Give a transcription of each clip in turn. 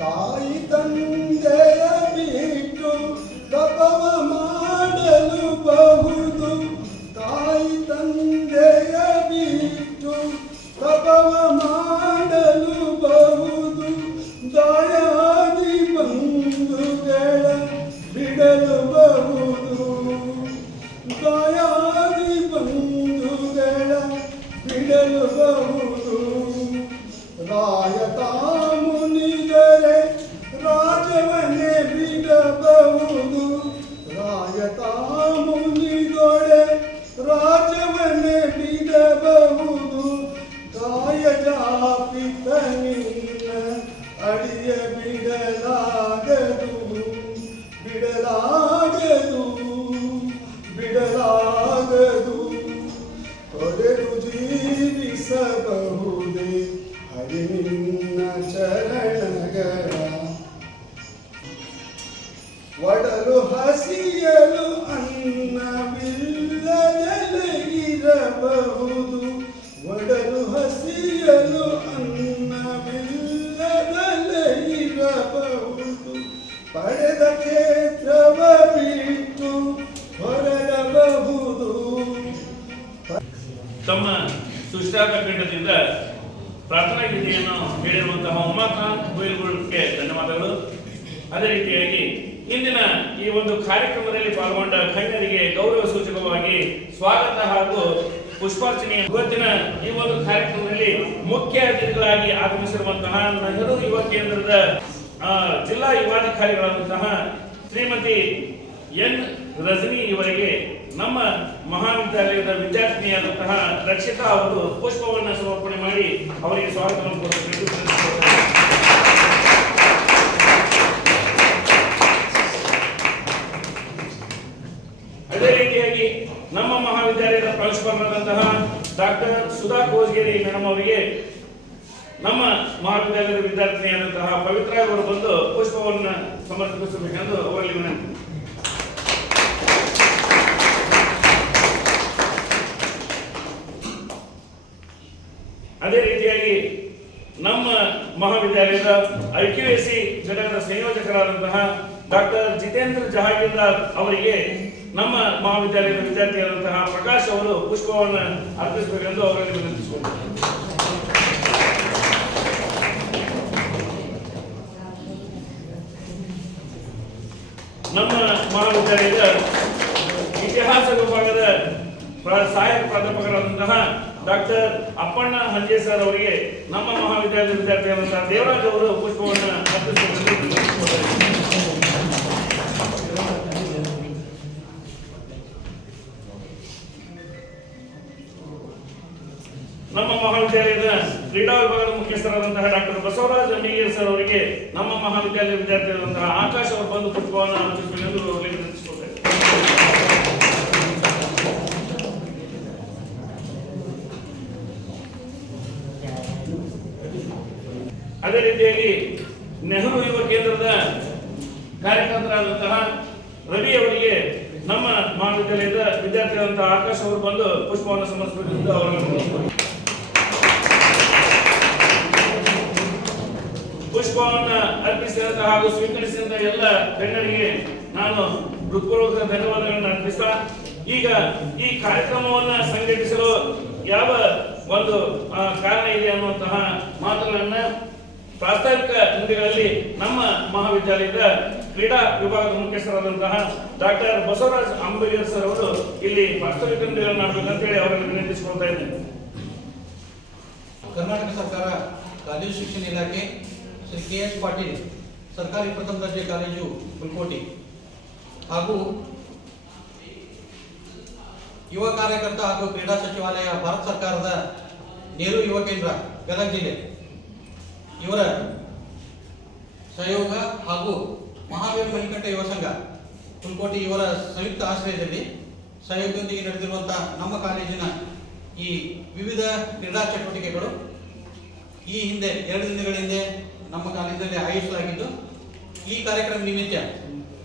ತಾಯಿ ತಂದೆಯ ಬಿಟ್ಟು ತಪವ ಮಾಡಲು ಬಹುದು. ತಾಯಿ ತಂದೆಯ ಬಿಟ್ಟು ತಪವ ಮಾಡಲು ಬಹುದು. ದಾಯಾದಿ ಬಂಧುಗಳ ಬಿಡಲು ಬಹುದು. ದಾಯಾದಿ ಬಂಧುಗಳ ಬಿಡಲು ಬಹುದು. ರಾಯತ ಮುನಿದರೆ ರಾಜವನ್ನೇ ಬಿಡಬಹುದು. ರಾಯತ ಮುನಿದೊಡೆ ರಾಜವನ್ನೇ ಬಿಡಬಹುದು. ಕಾಯಜಾಪಿತ ನಿನ್ನ ಅಡಿಯ ಬಿಡಲಾಗದು. ಬಿಡಲಾಗದು. ಬಿಡಲಾಗದು. ತೊರೆದು ಜೀವಿಸಬಹುದೇ ಹರಿ ನಿನ್ನ ಚರಣಗಳ. ಒಡಲು ಹಸಿಯಲು ಅನ್ನವಿಲ್ಲದಲೇ ಇರಬಹುದು. ಒಡಲು ಹಸಿಯಲು ಅನ್ನವಿಲ್ಲದಲೇ ಇರಬಹುದು. ಪಡೆದ ಕ್ಷೇತ್ರವ ಬಿಟ್ಟು ಹೊರಡಬಹುದು. ತಮ್ಮ ಸುಷ್ಟಾಕ ಕಂಠದಿಂದ ಪ್ರಾರ್ಥನಾ ಗೀತೆಯನ್ನು ಹೇಳಿರುವಂತಹ ಉಮಾಕಾಂತ್ ಗೋಯಲ್ಗೆ ಧನ್ಯವಾದಗಳು. ಅದೇ ರೀತಿಯಾಗಿ ಇಂದಿನ ಈ ಒಂದು ಕಾರ್ಯಕ್ರಮದಲ್ಲಿ ಪಾಲ್ಗೊಂಡ ಗಣ್ಯರಿಗೆ ಗೌರವ ಸೂಚಕವಾಗಿ ಸ್ವಾಗತ ಹಾಗೂ ಪುಷ್ಪಾರ್ಚನೆ. ಇವತ್ತಿನ ಈ ಒಂದು ಕಾರ್ಯಕ್ರಮದಲ್ಲಿ ಮುಖ್ಯ ಅತಿಥಿಗಳಾಗಿ ಆಗಮಿಸಿರುವಂತಹ ನೆಹರು ಯುವ ಕೇಂದ್ರದ ಜಿಲ್ಲಾ ಯುವಾಧಿಕಾರಿಗಳಾದಂತಹ ಶ್ರೀಮತಿ ಎನ್ ರಜನಿ ಇವರಿಗೆ ನಮ್ಮ ಮಹಾವಿದ್ಯಾಲಯದ ವಿದ್ಯಾರ್ಥಿನಿಯಾದಂತಹ ರಕ್ಷಿತಾ ಅವರು ಪುಷ್ಪವನ್ನು ಸಮರ್ಪಣೆ ಮಾಡಿ ಅವರಿಗೆ ಸ್ವಾಗತವನ್ನು ಕೋರಬೇಕು. ಅದೇ ರೀತಿಯಾಗಿ ನಮ್ಮ ಮಹಾವಿದ್ಯಾಲಯದ ಪ್ರಾಂಶುಪಾಲರಾದಂತಹ ಡಾಕ್ಟರ್ ಸುಧಾ ಕೋಸ್ಗೇರಿ ಮೇಡಮ್ ಅವರಿಗೆ ನಮ್ಮ ಮಹಾವಿದ್ಯಾಲಯದ ವಿದ್ಯಾರ್ಥಿನಿಯಾದಂತಹ ಪವಿತ್ರ ಅವರು ಬಂದು ಪುಷ್ಪವನ್ನು ಸಮರ್ಪಿಸಬೇಕೆಂದು ಅವರಲ್ಲಿ ವಿನಂತಿ. ಅದೇ ರೀತಿಯಾಗಿ ನಮ್ಮ ಮಹಾವಿದ್ಯಾಲಯದ IQAC ಘಟಕದ ಸಂಯೋಜಕರಾದಂತಹ ಡಾಕ್ಟರ್ ಜಿತೇಂದ್ರ ಜಹಾಗೀರ್ದಾರ್ ಅವರಿಗೆ ನಮ್ಮ ಮಹಾವಿದ್ಯಾಲಯದ ವಿದ್ಯಾರ್ಥಿಯಾದಂತಹ ಪ್ರಕಾಶ್ ಅವರು ಪುಷ್ಪವನ್ನು ಅರ್ಪಿಸಬೇಕೆಂದು ಅವರಲ್ಲಿ ವಿನಂತಿಸಿಕೊಂಡಿದ್ದಾರೆ. ನಮ್ಮ ಮಹಾವಿದ್ಯಾಲಯದ ಇತಿಹಾಸ ವಿಭಾಗದ ಸಹಾಯಕ ಪ್ರಾಧ್ಯಾಪಕರಾದಂತಹ ಡಾಕ್ಟರ್ ಅಪ್ಪಣ್ಣ ಹಂಜೆ ಸರ್ ಅವರಿಗೆ ನಮ್ಮ ಮಹಾವಿದ್ಯಾಲಯದ ವಿದ್ಯಾರ್ಥಿಯಾದಂತಹ ದೇವರಾಜ್ ಅವರು ಪುಷ್ಪವನ್ನು ಅರ್ಪಿಸಬೇಕೆಂದು. ನಮ್ಮ ಮಹಾವಿದ್ಯಾಲಯದ ಕ್ರೀಡಾ ವಿಭಾಗದ ಮುಖ್ಯಸ್ಥರಾದಂತಹ ಡಾಕ್ಟರ್ ಬಸವರಾಜ್ ಅಂಬಿಗೇರ್ ಸರ್ ಅವರಿಗೆ ನಮ್ಮ ಮಹಾವಿದ್ಯಾಲಯದ ವಿದ್ಯಾರ್ಥಿಯಾದಂತಹ ಆಕಾಶ್ ಅವರು ಬಂದು ಪುಷ್ಪವನ್ನು ಅರ್ಪಿಸಬೇಕೆಂದು ಅವರಿಗೆ ವಿನಂತಿಸಿಕೊಳ್ತಾರೆ. ಅದೇ ರೀತಿಯಾಗಿ ನೆಹರು ಯುವ ಕೇಂದ್ರದ ಕಾರ್ಯಕರ್ತರಾದಂತಹ ರವಿ ಅವರಿಗೆ ನಮ್ಮ ಮಹಾವಿದ್ಯಾಲಯದ ವಿದ್ಯಾರ್ಥಿಯಾದಂತಹ ಆಕಾಶ್ ಅವರು ಬಂದು ಪುಷ್ಪವನ್ನು ಸಮರ್ಪಿಸಬೇಕೆಂದು ಅವರನ್ನು ಪುಷ್ಪವನ್ನು ಅರ್ಪಿಸಿದಂತಹ ಹಾಗೂ ಸ್ವೀಕರಿಸಿದಂತಹ ಎಲ್ಲ ಗಣ್ಯರಿಗೆ ನಾನು ಹೃತ್ಪೂರ್ವಕ ಧನ್ಯವಾದಗಳನ್ನು ಅರ್ಪಿಸ್ತಾ ಈಗ ಈ ಕಾರ್ಯಕ್ರಮವನ್ನು ಸಂಘಟಿಸಲು ಯಾವ ಒಂದು ಕಾರಣ ಇದೆ ಅನ್ನುವಂತಹ ಮಾತುಗಳನ್ನ ಪ್ರಾಸ್ತಾವಿಕ ನುಡಿಗಳಲ್ಲಿ ನಮ್ಮ ಮಹಾವಿದ್ಯಾಲಯದ ಕ್ರೀಡಾ ವಿಭಾಗದ ಮುಖ್ಯಸ್ಥರಾದಂತಹ ಡಾಕ್ಟರ್ ಬಸವರಾಜ್ ಅಂಬಿಗೇರ್ ಸರ್ ಅವರು ಇಲ್ಲಿ ಪ್ರಾಸ್ತಾವಿಕ ನುಡಿಗಳನ್ನು ಮಾಡಬೇಕಂತ ಹೇಳಿ ಅವರಲ್ಲಿ ವಿನಂತಿಸಿಕೊಳ್ತಾ ಇದ್ದೇನೆ. ಕರ್ನಾಟಕ ಸರ್ಕಾರ ಕಾಲೇಜು ಶಿಕ್ಷಣ ಇಲಾಖೆ ಶ್ರೀ KS ಪಾಟೀಲ್ ಸರ್ಕಾರಿ ಪ್ರಥಮ ದರ್ಜೆ ಕಾಲೇಜು ಹುಲ್ಕೋಟಿ ಹಾಗೂ ಯುವ ಕಾರ್ಯಕರ್ತ ಹಾಗೂ ಕ್ರೀಡಾ ಸಚಿವಾಲಯ ಭಾರತ ಸರ್ಕಾರದ ನೆಹರು ಯುವ ಕೇಂದ್ರ ಗದಗ ಜಿಲ್ಲೆ ಇವರ ಸಹಯೋಗ ಹಾಗೂ ಮಹಾವೀರ ಮಣಿಕಂಠ ಯುವ ಸಂಘ ಹುಲ್ಕೋಟಿ ಇವರ ಸಂಯುಕ್ತ ಆಶ್ರಯದಲ್ಲಿ ಸಹಯೋಗದೊಂದಿಗೆ ನಡೆದಿರುವಂತಹ ನಮ್ಮ ಕಾಲೇಜಿನ ಈ ವಿವಿಧ ಕ್ರೀಡಾ ಚಟುವಟಿಕೆಗಳು ಈ ಹಿಂದೆ 2 ದಿನಗಳ ಹಿಂದೆ ನಮ್ಮ ಕಾಲೇಜಿನಲ್ಲಿ ಆಯೋಜಿಸಲಾಗಿದ್ದು, ಈ ಕಾರ್ಯಕ್ರಮ ನಿಮಿತ್ತ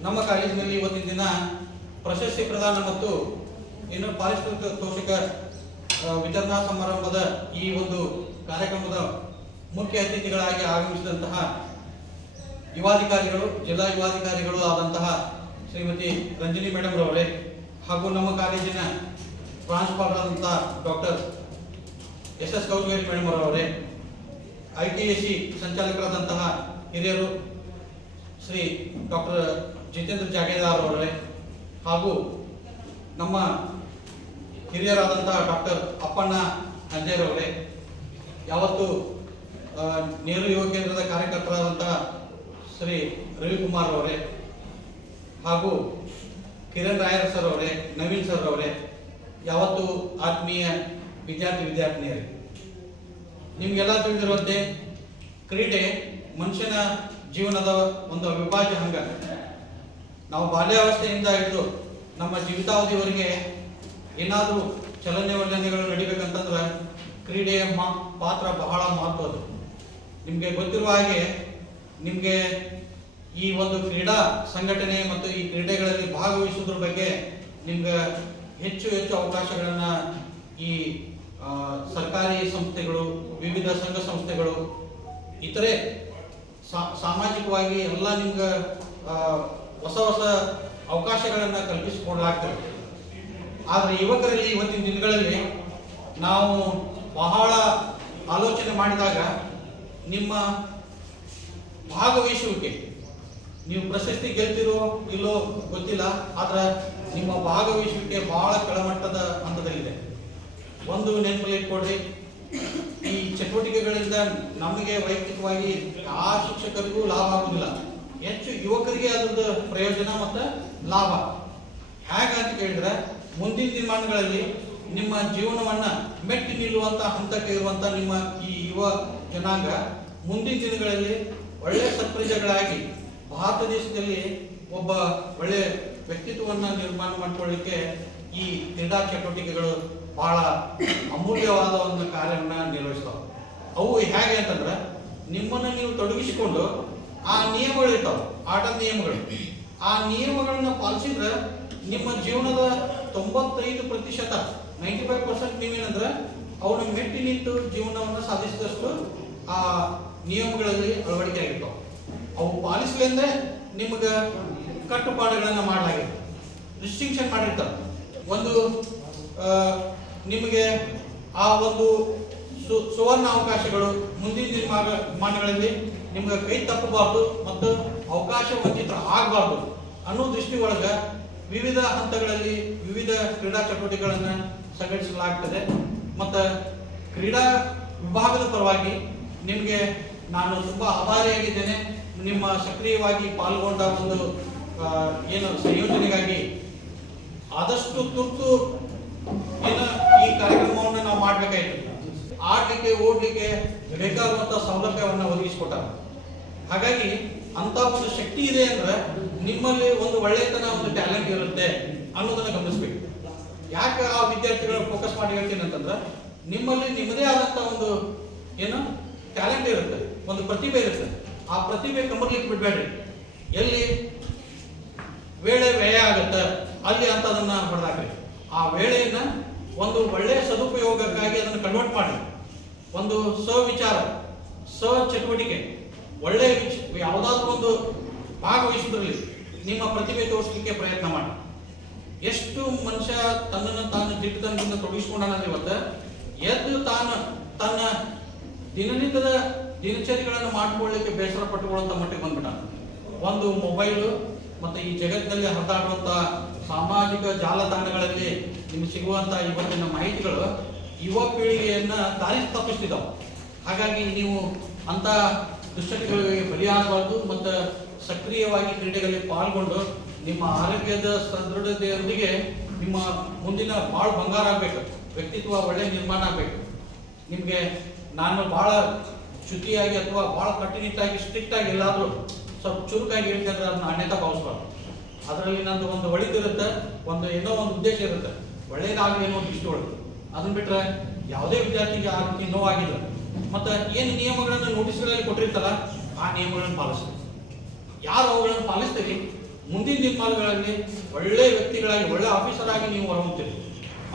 ನಮ್ಮ ಕಾಲೇಜಿನಲ್ಲಿ ಇವತ್ತಿನ ದಿನ ಪ್ರಶಸ್ತಿ ಪ್ರದಾನ ಮತ್ತು ಪಾರಿತೋಷಿಕ ವಿತರಣಾ ಸಮಾರಂಭದ ಈ ಒಂದು ಕಾರ್ಯಕ್ರಮದ ಮುಖ್ಯ ಅತಿಥಿಗಳಾಗಿ ಆಗಮಿಸಿದಂತಹ ಯುವಾಧಿಕಾರಿಗಳು, ಜಿಲ್ಲಾ ಯುವಾಧಿಕಾರಿಗಳು ಆದಂತಹ ಶ್ರೀಮತಿ ರಂಜಿನಿ ಮೇಡಮ್ ರವರೇ, ಹಾಗೂ ನಮ್ಮ ಕಾಲೇಜಿನ ಪ್ರಾಂಶುಪಾಲರಾದಂಥ ಡಾಕ್ಟರ್ SS ಕೌಜೇರಿ ಮೇಡಮ್ ಅವರೇ, ITAC ಸಂಚಾಲಕರಾದಂತಹ ಹಿರಿಯರು ಶ್ರೀ ಡಾಕ್ಟರ್ ಜಿತೇಂದ್ರ ಜಾಗೇದಾರ್ ಅವರೇ, ಹಾಗೂ ನಮ್ಮ ಹಿರಿಯರಾದಂತಹ ಡಾಕ್ಟರ್ ಅಪ್ಪಣ್ಣ ಅಂಜೇರವರೇ, ಯಾವತ್ತು ನೆಹರು ಯುವ ಕೇಂದ್ರದ ಕಾರ್ಯಕರ್ತರಾದಂತಹ ಶ್ರೀ ರವಿಕುಮಾರ್ ಅವರೇ, ಹಾಗೂ ಕಿರಣ್ ರಾಯರ್ ಸರ್ ಅವರೇ, ನವೀನ್ ಸರ್ ಅವರೇ, ಯಾವತ್ತು ಆತ್ಮೀಯ ವಿದ್ಯಾರ್ಥಿನಿಯರೇ, ನಿಮಗೆಲ್ಲ ತಿಳಿದಿರುವಂತೆ ಕ್ರೀಡೆ ಮನುಷ್ಯನ ಜೀವನದ ಒಂದು ಅವಿಭಾಜ್ಯ ಅಂಗ. ನಾವು ಬಾಲ್ಯಾವಸ್ಥೆಯಿಂದ ಹಿಡಿದು ನಮ್ಮ ಜೀವಿತಾವಧಿವರೆಗೆ ಏನಾದರೂ ಚಲನೆವಲನೆಗಳು ನಡಿಬೇಕಂತಂದ್ರೆ ಕ್ರೀಡೆಯ ಪಾತ್ರ ಬಹಳ ಮಹತ್ವದ್ದು. ನಿಮಗೆ ಗೊತ್ತಿರುವ ಹಾಗೆ ನಿಮಗೆ ಈ ಒಂದು ಕ್ರೀಡಾ ಸಂಘಟನೆ ಮತ್ತು ಈ ಕ್ರೀಡೆಗಳಲ್ಲಿ ಭಾಗವಹಿಸುವುದ್ರ ಬಗ್ಗೆ ನಿಮ್ಗೆ ಹೆಚ್ಚು ಅವಕಾಶಗಳನ್ನು ಈ ಸರ್ಕಾರಿ ಸಂಸ್ಥೆಗಳು, ವಿವಿಧ ಸಂಘ ಸಂಸ್ಥೆಗಳು, ಇತರೆ ಸಾಮಾಜಿಕವಾಗಿ ಎಲ್ಲ ನಿಮ್ಗೆ ಹೊಸ ಅವಕಾಶಗಳನ್ನು ಕಲ್ಪಿಸಿಕೊಡಲಾಗ್ತದೆ. ಆದರೆ ಯುವಕರಲ್ಲಿ ಇವತ್ತಿನ ದಿನಗಳಲ್ಲಿ ನಾವು ಬಹಳ ಆಲೋಚನೆ ಮಾಡಿದಾಗ ನಿಮ್ಮ ಭಾಗವಹಿಸುವಿಕೆ, ನೀವು ಪ್ರಶಸ್ತಿ ಗೆಲ್ತಿರೋ ಇಲ್ಲೋ ಗೊತ್ತಿಲ್ಲ, ಆದ್ರೆ ನಿಮ್ಮ ಭಾಗವಹಿಸುವಿಕೆ ಬಹಳ ಕೆಳಮಟ್ಟದ ಹಂತದಲ್ಲಿದೆ. ಒಂದು ನೆನಪಲ್ಲಿ ಇಟ್ಕೊಡ್ರಿ, ಈ ಚಟುವಟಿಕೆಗಳಿಂದ ನಮಗೆ ವೈಯಕ್ತಿಕವಾಗಿ ಆ ಶಿಕ್ಷಕರಿಗೂ ಲಾಭ ಆಗುವುದಿಲ್ಲ, ಹೆಚ್ಚು ಯುವಕರಿಗೆ ಅದ್ರದ್ದು ಪ್ರಯೋಜನ ಮತ್ತು ಲಾಭ. ಹೇಗೆ ಅಂತ ಕೇಳಿದ್ರೆ, ಮುಂದಿನ ದಿನಮಾನಗಳಲ್ಲಿ ನಿಮ್ಮ ಜೀವನವನ್ನ ಮೆಟ್ಟಿ ನಿಲ್ಲುವಂತ ಹಂತಕ್ಕೆ ಇರುವಂತ ನಿಮ್ಮ ಈ ಯುವ ಜನಾಂಗ ಮುಂದಿನ ದಿನಗಳಲ್ಲಿ ಒಳ್ಳೆಯ ಸತ್ಪ್ರಜೆಗಳಾಗಿ ಭಾರತ ದೇಶದಲ್ಲಿ ಒಬ್ಬ ಒಳ್ಳೆಯ ವ್ಯಕ್ತಿತ್ವವನ್ನ ನಿರ್ಮಾಣ ಮಾಡಿಕೊಳ್ಳಿಕ್ಕೆ ಈ ಕ್ರೀಡಾ ಚಟುವಟಿಕೆಗಳು ಬಹಳ ಅಮೂಲ್ಯವಾದ ಒಂದು ಕಾರ್ಯವನ್ನ ನಿರ್ವಹಿಸ್ತಾವೆ. ಅವು ಹೇಗೆ ಅಂತಂದ್ರೆ, ನಿಮ್ಮನ್ನು ನೀವು ತೊಡಗಿಸಿಕೊಂಡು ಆ ನಿಯಮಗಳು ಇರ್ತಾವೆ, ಆಟದ ನಿಯಮಗಳು, ಆ ನಿಯಮಗಳನ್ನ ಪಾಲಿಸಿದ್ರೆ ನಿಮ್ಮ ಜೀವನದ 95% 95% ನೀವೇನಂದ್ರೆ ಅವನು ಮೆಟ್ಟಿ ನಿಂತು ಜೀವನವನ್ನು ಸಾಧಿಸಿದಷ್ಟು ಆ ನಿಯಮಗಳಲ್ಲಿ ಅಳವಡಿಕೆ ಆಗಿರ್ತಾವೆ. ಅವು ಪಾಲಿಸಲಿ ಅಂದ್ರೆ ನಿಮ್ಗೆ ಕಟ್ಟುಪಾಡುಗಳನ್ನು ಮಾಡಲಾಗಿದೆ, ರಿಸ್ಟ್ರಿಕ್ಷನ್ ಮಾಡಿರ್ತಾರೆ. ಒಂದು ನಿಮಗೆ ಆ ಒಂದು ಸುವರ್ಣ ಅವಕಾಶಗಳು ಮುಂದಿನ ದಿನಮಾನಗಳಲ್ಲಿ ನಿಮ್ಗೆ ಕೈ ತಪ್ಪಬಾರ್ದು ಮತ್ತು ಅವಕಾಶ ವಂಚಿತ ಆಗಬಾರ್ದು ಅನ್ನೋ ದೃಷ್ಟಿ ಒಳಗೆ ವಿವಿಧ ಹಂತಗಳಲ್ಲಿ ವಿವಿಧ ಕ್ರೀಡಾ ಚಟುವಟಿಕೆಗಳನ್ನು ಸಂಘಟಿಸಲಾಗ್ತದೆ. ಮತ್ತು ಕ್ರೀಡಾ ವಿಭಾಗದ ಪರವಾಗಿ ನಿಮಗೆ ನಾನು ತುಂಬ ಆಭಾರಿಯಾಗಿದ್ದೇನೆ. ನಿಮ್ಮ ಸಕ್ರಿಯವಾಗಿ ಪಾಲ್ಗೊಂಡ ಒಂದು ಏನು ಸಂಯೋಜನೆಗಾಗಿ ಆದಷ್ಟು ತುರ್ತು ಏನು ಈ ಕಾರ್ಯಕ್ರಮವನ್ನು ನಾವು ಮಾಡಬೇಕಾಯಿತು. ಆಡಲಿಕ್ಕೆ ಓಡಲಿಕ್ಕೆ ಬೇಕಾಗುವಂಥ ಸೌಲಭ್ಯವನ್ನು ಒದಗಿಸಿಕೊಟ್ಟಾರ. ಹಾಗಾಗಿ ಅಂತ ಒಂದು ಶಕ್ತಿ ಇದೆ ಅಂದ್ರೆ ನಿಮ್ಮಲ್ಲಿ ಒಂದು ಒಳ್ಳೆತನ, ಒಂದು ಟ್ಯಾಲೆಂಟ್ ಇರುತ್ತೆ ಅನ್ನೋದನ್ನ ಗಮನಿಸ್ಬೇಕು. ಯಾಕೆ ಆ ವಿದ್ಯಾರ್ಥಿಗಳನ್ನ ಫೋಕಸ್ ಮಾಡಿ ಹೇಳ್ತೀನಿ ಅಂತಂದ್ರೆ, ನಿಮ್ಮಲ್ಲಿ ನಿಮ್ಮದೇ ಆದಂತ ಒಂದು ಏನು ಟ್ಯಾಲೆಂಟ್ ಇರುತ್ತೆ, ಒಂದು ಪ್ರತಿಭೆ ಇರುತ್ತೆ. ಆ ಪ್ರತಿಭೆ ಕಂಬರ್ಲಿಕ್ಕೆ ಬಿಡಬೇಡ್ರಿ. ಎಲ್ಲಿ ವೇಳೆ ವ್ಯಯ ಆಗುತ್ತೆ ಅಲ್ಲಿ ಅಂತ ಅದನ್ನ ಹೊಡೆದಾಕ್ರಿ. ಆ ವೇಳೆಯನ್ನ ಒಂದು ಒಳ್ಳೆಯ ಸದುಪಯೋಗಕ್ಕಾಗಿ ಅದನ್ನು ಕನ್ವರ್ಟ್ ಮಾಡಿ ಒಂದು ವಿಚಾರ, ಚಟುವಟಿಕೆ, ಒಳ್ಳೆ ಯಾವುದಾದ್ರೂ ಒಂದು ಭಾಗವಹಿಸುವುದರಲ್ಲಿ ನಿಮ್ಮ ಪ್ರತಿಭೆ ತೋರಿಸಲಿಕ್ಕೆ ಪ್ರಯತ್ನ ಮಾಡಿ. ಎಷ್ಟು ಮನುಷ್ಯ ತನ್ನನ್ನು ತಾನು ದಿಟ್ಟತನದಿಂದ ತೊಡಗಿಸಿಕೊಂಡಾನ ಇವತ್ತು ಎದ್ದು ತನ್ನ ದಿನನಿತ್ಯದ ದಿನಚರಿಗಳನ್ನು ಮಾಡಿಕೊಳ್ಳಲಿಕ್ಕೆ ಬೇಸರ ಪಟ್ಟುಕೊಳ್ಳುವಂತ ಮಟ್ಟಿಗೆ ಬಂದ್ಬಿಟ್ಟ. ಒಂದು ಮೊಬೈಲು ಮತ್ತು ಈ ಜಗತ್ತಿನಲ್ಲಿ ಹರಿದಾಡುವಂಥ ಸಾಮಾಜಿಕ ಜಾಲತಾಣಗಳಲ್ಲಿ ನಿಮ್ಗೆ ಸಿಗುವಂಥ ಇವತ್ತಿನ ಮಾಹಿತಿಗಳು ಯುವ ಪೀಳಿಗೆಯನ್ನ ದಾರಿ ತಪ್ಪಿಸ್ತಿದ್ದಾವೆ. ಹಾಗಾಗಿ ನೀವು ಅಂತ ದುಶ್ಚಟಗಳಿಗೆ ಬಲಿಯಾಗಬಾರ್ದು ಮತ್ತು ಸಕ್ರಿಯವಾಗಿ ಕ್ರೀಡೆಗಳಲ್ಲಿ ಪಾಲ್ಗೊಂಡು ನಿಮ್ಮ ಆರೋಗ್ಯದ ಸದೃಢತೆಯೊಂದಿಗೆ ನಿಮ್ಮ ಮುಂದಿನ ಭಾಳ ಬಂಗಾರ ಆಗಬೇಕು, ವ್ಯಕ್ತಿತ್ವ ಒಳ್ಳೆ ನಿರ್ಮಾಣ ಆಗಬೇಕು. ನಿಮಗೆ ನಾನು ಭಾಳ ಶುಚಿಯಾಗಿ ಅಥವಾ ಭಾಳ ಕಟ್ಟುನಿಟ್ಟಾಗಿ ಸ್ಟ್ರಿಕ್ಟ್ ಆಗಿ ಎಲ್ಲಾದರೂ ಸ್ವಲ್ಪ ಚುರುಕಾಗಿ ಹೇಳ್ತಿದ್ರೆ ಅದನ್ನ ಅನ್ಯತಾ ಭಾವಿಸ್ಬಾರ್ದು. ಅದರಲ್ಲಿ ನಂದು ಒಂದು ಒಳಿತಿರುತ್ತೆ, ಒಂದು ಏನೋ ಒಂದು ಉದ್ದೇಶ ಇರುತ್ತೆ, ಒಳ್ಳೇದಾಗಲಿ ಅನ್ನೋ ದೃಷ್ಟಿ ಒಳಗೆ. ಅದನ್ನ ಬಿಟ್ಟರೆ ಯಾವುದೇ ವಿದ್ಯಾರ್ಥಿಗೆ ಆ ರೀತಿ ನೋವಾಗಿಲ್ಲ. ಮತ್ತು ಏನು ನಿಯಮಗಳನ್ನು ನೋಟಿಸ್ಗಳಲ್ಲಿ ಕೊಟ್ಟಿರ್ತಾರ ಆ ನಿಯಮಗಳನ್ನು ಪಾಲಿಸ್ತೀವಿ. ಯಾರು ಅವುಗಳನ್ನು ಪಾಲಿಸ್ತೀರಿ ಮುಂದಿನ ದಿನಮಾನಗಳಲ್ಲಿ ಒಳ್ಳೆ ವ್ಯಕ್ತಿಗಳಾಗಿ, ಒಳ್ಳೆ ಆಫೀಸರ್ ಆಗಿ ನೀವು ಹೊರಹೊಮ್ತೀರಿ.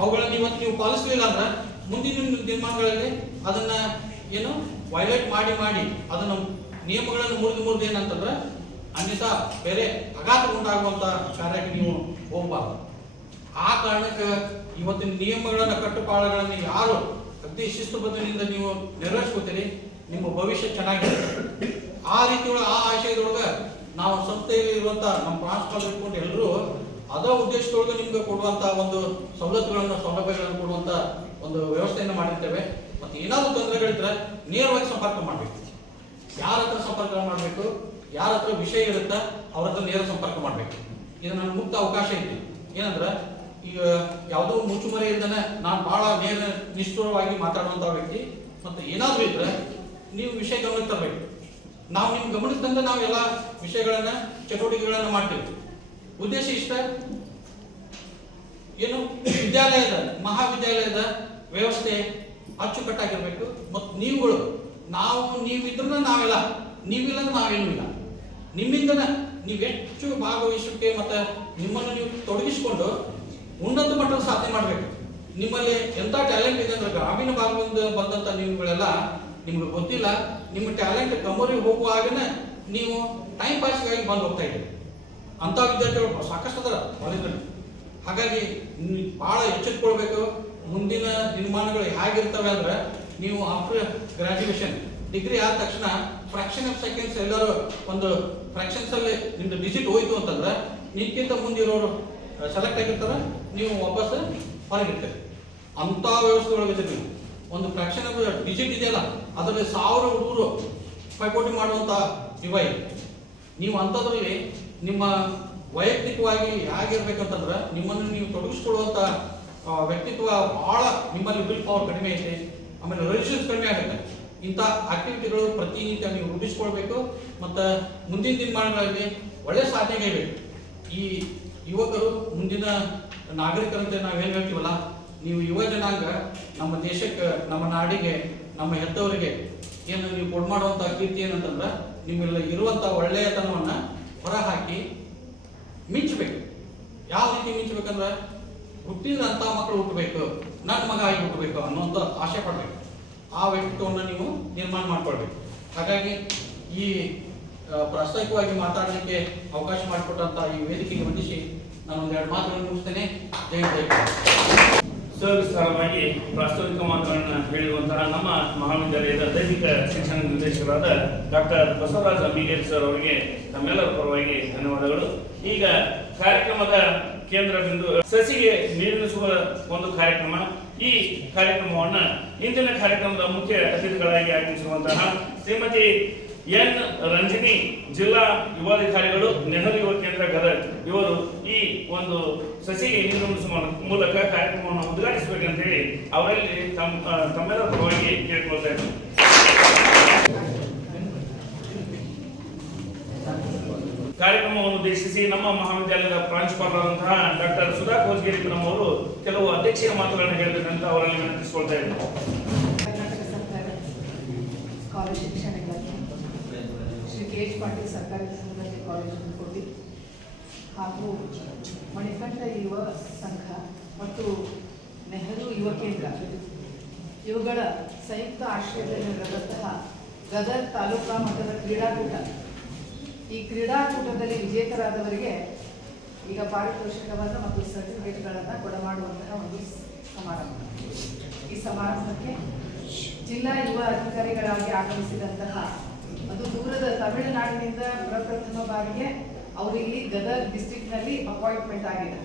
ಅವುಗಳನ್ನು ಇವತ್ತು ನೀವು ಪಾಲಿಸಲಿಲ್ಲ ಅಂದ್ರೆ ಮುಂದಿನ ದಿನಮಾನಗಳಲ್ಲಿ ಅದನ್ನ ಏನು ವೈಲೇಟ್ ಮಾಡಿ ಅದನ್ನು ನಿಯಮಗಳನ್ನು ಮುರಿದು ಏನಂತಂದ್ರೆ ಅನ್ಯಥಾ ಬೇರೆ ಅಘಾತಗೊಂಡಾಗುವಂತ ಕಾರ್ಯಕ್ಕೆ ನೀವು ಹೋಗಬಾರ್ದು. ಆ ಕಾರಣಕ್ಕೆ ಇವತ್ತಿನ ನಿಯಮಗಳನ್ನ ಕಟ್ಟುಪಾಡುಗಳನ್ನು ಯಾರು ಅತಿ ಶಿಸ್ತುಬದ್ಧನಿಂದ ನೀವು ನೆರವೇರಿಸ್ಕೊತೀರಿ, ನಿಮ್ಮ ಭವಿಷ್ಯ ಚೆನ್ನಾಗಿರುತ್ತೆ. ಆ ರೀತಿಯೊಳಗೆ ಆ ಆಶಯದೊಳಗೆ ನಾವು ಸಂಸ್ಥೆಯಲ್ಲಿ ಇರುವಂತ ನಮ್ಮ ಪ್ರಾಂಶುಪಾಲರು ಇಟ್ಕೊಂಡು ಎಲ್ಲರೂ ಅದ ಉದ್ದೇಶದೊಳಗೆ ನಿಮ್ಗೆ ಕೊಡುವಂತ ಒಂದು ಸೌಲಭ್ಯಗಳನ್ನು ಕೊಡುವಂತ ಒಂದು ವ್ಯವಸ್ಥೆಯನ್ನು ಮಾಡಿರ್ತೇವೆ. ಮತ್ತೆ ಏನಾದರೂ ತೊಂದರೆಗಳಿದ್ರೆ ನೇರವಾಗಿ ಸಂಪರ್ಕ ಮಾಡಬೇಕು. ಯಾರ ಹತ್ರ ಸಂಪರ್ಕ ಮಾಡಬೇಕು, ಯಾರ ಹತ್ರ ವಿಷಯ ಇರುತ್ತಾ ಅವ್ರ ಹತ್ರ ನೇರ ಸಂಪರ್ಕ ಮಾಡಬೇಕು. ಇದು ನನ್ನ ಮುಕ್ತ ಅವಕಾಶ ಐತಿ. ಏನಂದ್ರೆ ಈಗ ಯಾವುದೋ ಮುಚ್ಚುಮರೆ ಇಲ್ದನೆ ನಾನು ಬಹಳ ನೇರ ನಿಷ್ಠುರವಾಗಿ ಮಾತಾಡುವಂತ ವ್ಯಕ್ತಿ. ಮತ್ತೆ ಏನಾದ್ರೂ ಇದ್ರೆ ನೀವು ವಿಷಯ ಗಮನಕ್ಕೆ ತರಬೇಕು. ನಾವು ನಿಮ್ ಗಮನಕ್ಕೆ ತಂದ ನಾವೆಲ್ಲ ವಿಷಯಗಳನ್ನ ಚಟುವಟಿಕೆಗಳನ್ನ ಮಾಡ್ತೀವಿ. ಉದ್ದೇಶ ಇಷ್ಟ ಏನು, ವಿದ್ಯಾಲಯದ ಮಹಾವಿದ್ಯಾಲಯದ ವ್ಯವಸ್ಥೆ ಅಚ್ಚುಕಟ್ಟಾಗಿರ್ಬೇಕು. ಮತ್ತು ನೀವುಗಳು ನೀವಿದ್ರೆ ನಾವೆಲ್ಲ, ನೀವಿಲ್ಲ ನಾವೇನೂ ಇಲ್ಲ. ನಿಮ್ಮಿಂದನ ನೀವು ಹೆಚ್ಚು ಭಾಗವಹಿಸೋಕೆ ಮತ್ತೆ ನಿಮ್ಮನ್ನು ನೀವು ತೊಡಗಿಸಿಕೊಂಡು ಉನ್ನತ ಮಟ್ಟದ ಸಾಧನೆ ಮಾಡಬೇಕು. ನಿಮ್ಮಲ್ಲಿ ಎಂಥ ಟ್ಯಾಲೆಂಟ್ ಇದೆ ಅಂದ್ರೆ ಗ್ರಾಮೀಣ ಭಾಗದಿಂದ ಬಂದಂತ ನೀವುಗಳೆಲ್ಲ ನಿಮ್ಗೆ ಗೊತ್ತಿಲ್ಲ. ನಿಮ್ಮ ಟ್ಯಾಲೆಂಟ್ ಕಮ್ಮರಿ ಹೋಗುವಾಗನೇ ನೀವು ಟೈಮ್ ಪಾಸ್ಗಾಗಿ ಬಂದು ಹೋಗ್ತಾ ಇದ್ದೀರಿ. ಅಂಥ ವಿದ್ಯಾರ್ಥಿಗಳು ಸಾಕಷ್ಟು ಅದರ ಕಾಲೇಜಲ್ಲಿ. ಹಾಗಾಗಿ ಭಾಳ ಎಚ್ಚೆತ್ಕೊಳ್ಬೇಕು. ಮುಂದಿನ ನಿರ್ಮಾಣಗಳು ಹೇಗಿರ್ತವೆ ಅಂದ್ರೆ, ನೀವು ಆಫ್ಟರ್ ಗ್ರಾಜ್ಯುಯೇಷನ್ ಡಿಗ್ರಿ ಆದ ತಕ್ಷಣ ಫ್ರಾಕ್ಷನ್ ಆಫ್ ಸೆಕೆಂಡ್ಸ್ ಎಲ್ಲರೂ ಒಂದು ಫ್ರಾಕ್ಷನ್ಸ್ ಅಲ್ಲಿ ನಿಮ್ದು ಡಿಜಿಟ್ ಹೋಯ್ತು ಅಂತಂದ್ರೆ ನಿಮ್ಗಿಂತ ಮುಂದಿರೋರು ಸೆಲೆಕ್ಟ್ ಆಗಿರ್ತಾರೆ, ನೀವು ವಾಪಸ್ ಹೊರಗಿರ್ತೀರಿ. ಅಂಥ ವ್ಯವಸ್ಥೆ ಒಳಗಿದೆ. ನೀವು ಒಂದು ಫ್ರಾಕ್ಷನ್ ಆಫ್ ಡಿಜಿಟ್ ಇದೆಯಲ್ಲ, ಅದರಲ್ಲಿ 1000 ಹುಡುಗರು ಪೈಪೋಟಿ ಮಾಡುವಂಥ ಡಿವೈಸ್. ನೀವು ಅಂಥದ್ರಲ್ಲಿ ನಿಮ್ಮ ವೈಯಕ್ತಿಕವಾಗಿ ಹೇಗಿರ್ಬೇಕಂತಂದ್ರೆ, ನಿಮ್ಮನ್ನು ನೀವು ತೊಡಗಿಸ್ಕೊಳ್ಳುವಂಥ ವ್ಯಕ್ತಿತ್ವ ಭಾಳ, ನಿಮ್ಮಲ್ಲಿ ವಿಲ್ ಪವರ್ ಕಡಿಮೆ ಐತೆ, ಆಮೇಲೆ ರೆಸಿಸ್ಟೆನ್ಸ್ ಕಡಿಮೆ ಆಗುತ್ತೆ. ಇಂಥ ಆಕ್ಟಿವಿಟಿಗಳು ಪ್ರತಿನಿತ್ಯ ನೀವು ರೂಢಿಸ್ಕೊಳ್ಬೇಕು. ಮತ್ತು ಮುಂದಿನ ದಿನಮಾನಗಳಲ್ಲಿ ಒಳ್ಳೆಯ ಸಾಧನೆಗೈಬೇಕು. ಈ ಯುವಕರು ಮುಂದಿನ ನಾಗರಿಕರಂತೆ ನಾವೇನು ಹೇಳ್ತೀವಲ್ಲ, ನೀವು ಯುವ ಜನಾಂಗ ನಮ್ಮ ದೇಶಕ್ಕೆ, ನಮ್ಮ ನಾಡಿಗೆ, ನಮ್ಮ ಹೆತ್ತವರಿಗೆ ಏನು ನೀವು ಕೊಡು ಮಾಡುವಂಥ ಕೀರ್ತಿ ಏನಂತಂದ್ರೆ, ನಿಮ್ಮೆಲ್ಲ ಇರುವಂಥ ಒಳ್ಳೆಯತನವನ್ನು ಹೊರಹಾಕಿ ಮಿಂಚಬೇಕು. ಯಾವ ರೀತಿ ಮಿಂಚಬೇಕಂದ್ರೆ, ಹುಟ್ಟಿದಂಥ ಮಕ್ಕಳು ಹುಟ್ಟಬೇಕು, ನನ್ನ ಮಗ ಆಗಿ ಹುಟ್ಟಬೇಕು ಅನ್ನೋಂಥ ಆಸೆ ಪಡಬೇಕು. ಆ ವ್ಯಕ್ತಿತ್ವವನ್ನು ನೀವು ನಿರ್ಮಾಣ ಮಾಡ್ಕೊಳ್ಬೇಕು. ಹಾಗಾಗಿ ಈ ಪ್ರಾಸ್ತಾವಿಕವಾಗಿ ಮಾತಾಡಲಿಕ್ಕೆ ಅವಕಾಶ ಮಾಡಿಕೊಟ್ಟಂತ ಈ ವೇದಿಕೆಗೆ ವಂದಿಸಿ ನಾನು ಒಂದೆರಡು ಮಾತುಗಳನ್ನು ಮುಗಿಸ್ತೇನೆ. ಜೈ ಜೈ. ಸವಿಸ್ತಾರವಾಗಿ ಪ್ರಾಸ್ತಾವಿಕ ಮಾತುಗಳನ್ನು ಹೇಳಿರುವಂತಹ ನಮ್ಮ ಮಹಾವಿದ್ಯಾಲಯದ ದೈಹಿಕ ಶಿಕ್ಷಣ ನಿರ್ದೇಶಕರಾದ ಡಾಕ್ಟರ್ ಬಸವರಾಜ ಅಂಬಿಗೇರಿ ಸರ್ ಅವರಿಗೆ ತಮ್ಮೆಲ್ಲರ ಪರವಾಗಿ ಧನ್ಯವಾದಗಳು. ಈಗ ಕಾರ್ಯಕ್ರಮದ ಕೇಂದ್ರ ಬಿಂದು ಸಸಿಗೆ ನೀರಿನಿಸುವ ಒಂದು ಕಾರ್ಯಕ್ರಮ. ಈ ಕಾರ್ಯಕ್ರಮವನ್ನ ಇಂದಿನ ಕಾರ್ಯಕ್ರಮದ ಮುಖ್ಯ ಅತಿಥಿಗಳಾಗಿ ಆಗಮಿಸಿರುವಂತಹ ಶ್ರೀಮತಿ ಎನ್ ರಂಜಿನಿ, ಜಿಲ್ಲಾ ಯುವಾಧಿಕಾರಿಗಳು, ನೆಹರು ಯುವ ಕೇಂದ್ರ ಗದಗ, ಇವರು ಈ ಒಂದು ಸಸಿಗೆ ನೀರುಣಿಸುವ ಮೂಲಕ ಕಾರ್ಯಕ್ರಮವನ್ನು ಉದ್ಘಾಟಿಸಬೇಕಂತ ಹೇಳಿ ಅವರಲ್ಲಿ ತಮ್ಮೆಲ್ಲರ ಪರವಾಗಿ ಕೇಳ್ಕೊಳ್ತಾ ಇದ್ದಾರೆ. ಕಾರ್ಯಕ್ರಮವನ್ನು ಉದ್ದೇಶಿಸಿ ನಮ್ಮ ಮಹಾವಿದ್ಯಾಲಯದ ಪ್ರಾಂಶುಪಾಲರಾದಂತಹ ಡಾಕ್ಟರ್ ಸುಧಾ ಕೋಸ್ಗೇರಿ ಅವರು ಕೆಲವು ಅಧ್ಯಕ್ಷೀಯ ಮಾತುಗಳನ್ನು ಹೇಳಬೇಕಂತ ಅವರಲ್ಲಿ ವಿನಂತಿಸಿಕೊಳ್ತಾ ಇದ್ದಾರೆ. ಕರ್ನಾಟಕ ಸರ್ಕಾರ ಕಾಲೇಜ್ ಶಿಕ್ಷಣ ಇಲಾಖೆ, ಶ್ರೀ ಕೆ ಎಚ್ ಪಾಟೀಲ್ ಸರ್ಕಾರಿ ಸಂಘಟನೆ ಕಾಲೇಜು ಕೋಟಿ ಹಾಗೂ ಮಣಿಕಂಠ ಯುವ ಸಂಘ ಮತ್ತು ನೆಹರು ಯುವ ಕೇಂದ್ರ ಇವುಗಳ ಸಂಯುಕ್ತ ಆಶ್ರಯದಲ್ಲಿ ನಡೆದಂತಹ ಗದಗ ತಾಲೂಕಾ ಮಟ್ಟದ ಕ್ರೀಡಾಕೂಟ. ಈ ಕ್ರೀಡಾಕೂಟದಲ್ಲಿ ವಿಜೇತರಾದವರಿಗೆ ಈಗ ಪಾರಿತೋಷಿಕವನ್ನು ಮತ್ತು ಸರ್ಟಿಫಿಕೇಟ್ಗಳನ್ನು ಕೊಡಮಾಡುವಂತಹ ಒಂದು ಸಮಾರಂಭ. ಈ ಸಮಾರಂಭಕ್ಕೆ ಜಿಲ್ಲಾ ಯುವ ಅಧಿಕಾರಿಗಳಾಗಿ ಆಗಮಿಸಿದಂತಹ, ಅದು ದೂರದ ತಮಿಳುನಾಡಿನಿಂದ ಪ್ರಪ್ರಥಮ ಬಾರಿಗೆ ಅವರು ಇಲ್ಲಿ ಗದಗ ಡಿಸ್ಟ್ರಿಕ್ಟ್ನಲ್ಲಿ ಅಪಾಯಿಂಟ್ಮೆಂಟ್ ಆಗಿದೆ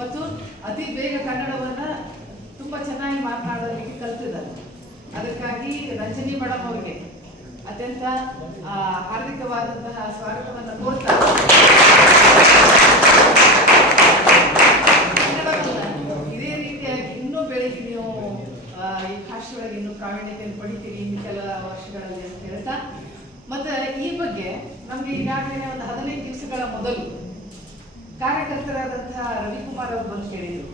ಮತ್ತು ಅತಿ ಬೇಗ ಕನ್ನಡವನ್ನು ತುಂಬ ಚೆನ್ನಾಗಿ ಮಾತನಾಡಲಿಕ್ಕೆ ಕಲ್ತಿದ್ದಾರೆ. ಅದಕ್ಕಾಗಿ ರಂಜನಿ ಮೇಡಮ್ ಅವರಿಗೆ ಅತ್ಯಂತ ಹಾರ್ದಿಕವಾದಂತಹ ಸ್ವಾಗತವನ್ನು ಕೋರ್ತಾ, ಇದೇ ರೀತಿಯಾಗಿ ಇನ್ನೂ ಬೆಳಿಗ್ಗೆ ನೀವು ಈ ಭಾಷೆಯೊಳಗೆ ಇನ್ನೂ ಪ್ರಾವೀಣ್ಯತೆಯನ್ನು ಪಡಿತೀರಿ ಇನ್ನು ಕೆಲ ವರ್ಷಗಳಲ್ಲಿ ಅಂತ ಹೇಳ್ತಾ, ಮತ್ತೆ ಈ ಬಗ್ಗೆ ನಮ್ಗೆ ಈಗಾಗಲೇ ಒಂದು 15 ದಿವಸಗಳ ಮೊದಲು ಕಾರ್ಯಕರ್ತರಾದಂತಹ ರವಿಕುಮಾರ್ ಅವರು ಬಂದು ಕೇಳಿದ್ರು,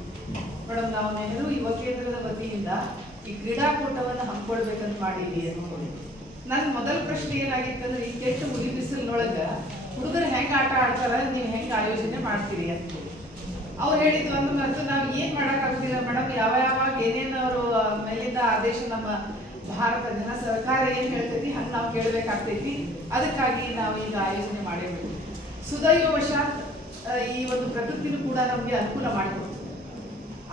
ಮೇಡಮ್ ನಾವು ನೆಹರು ಯುವ ಕೇಂದ್ರದ ವತಿಯಿಂದ ಈ ಕ್ರೀಡಾಕೂಟವನ್ನು ಹಮ್ಮಿಕೊಳ್ಬೇಕಂತ ಮಾಡಿದ್ವಿ ಅನ್ಕೊಂಡು. ನನ್ನ ಮೊದಲ ಪ್ರಶ್ನೆ ಏನಾಗಿತ್ತಂದ್ರೆ, ಈ ಕೆಟ್ಟ ಮುಗಿ ಬಿಸಿಲಿನೊಳಗ ಹುಡುಗರು ಹೆಂಗೆ ಆಟ ಆಡ್ತಾರ, ನೀವು ಹೆಂಗೆ ಆಯೋಜನೆ ಮಾಡ್ತೀರಿ ಅಂತ. ಅವ್ರು ಹೇಳಿದ್ವು ಅಂದ್ರೆ ಅದು ನಾವು ಏನ್ ಮಾಡಕ್ಕಾಗುದಿಲ್ಲ ಮೇಡಮ್, ಯಾವಾಗ ಏನೇನು ಅವರು ಮೇಲಿಂದ ಆದೇಶ ನಮ್ಮ ಭಾರತ ಜನ ಸರ್ಕಾರ ಏನ್ ಹೇಳ್ತೈತಿ ಹಂಗೆ ನಾವು ಕೇಳಬೇಕಾಗ್ತೈತಿ. ಅದಕ್ಕಾಗಿ ನಾವು ಈಗ ಆಯೋಜನೆ ಮಾಡೇಬೇಕು. ಸುದೈವವಶಾತ್ ಈ ಒಂದು ಪ್ರಕೃತಿನೂ ಕೂಡ ನಮಗೆ ಅನುಕೂಲ ಮಾಡಿಕೊಡ್ತದೆ.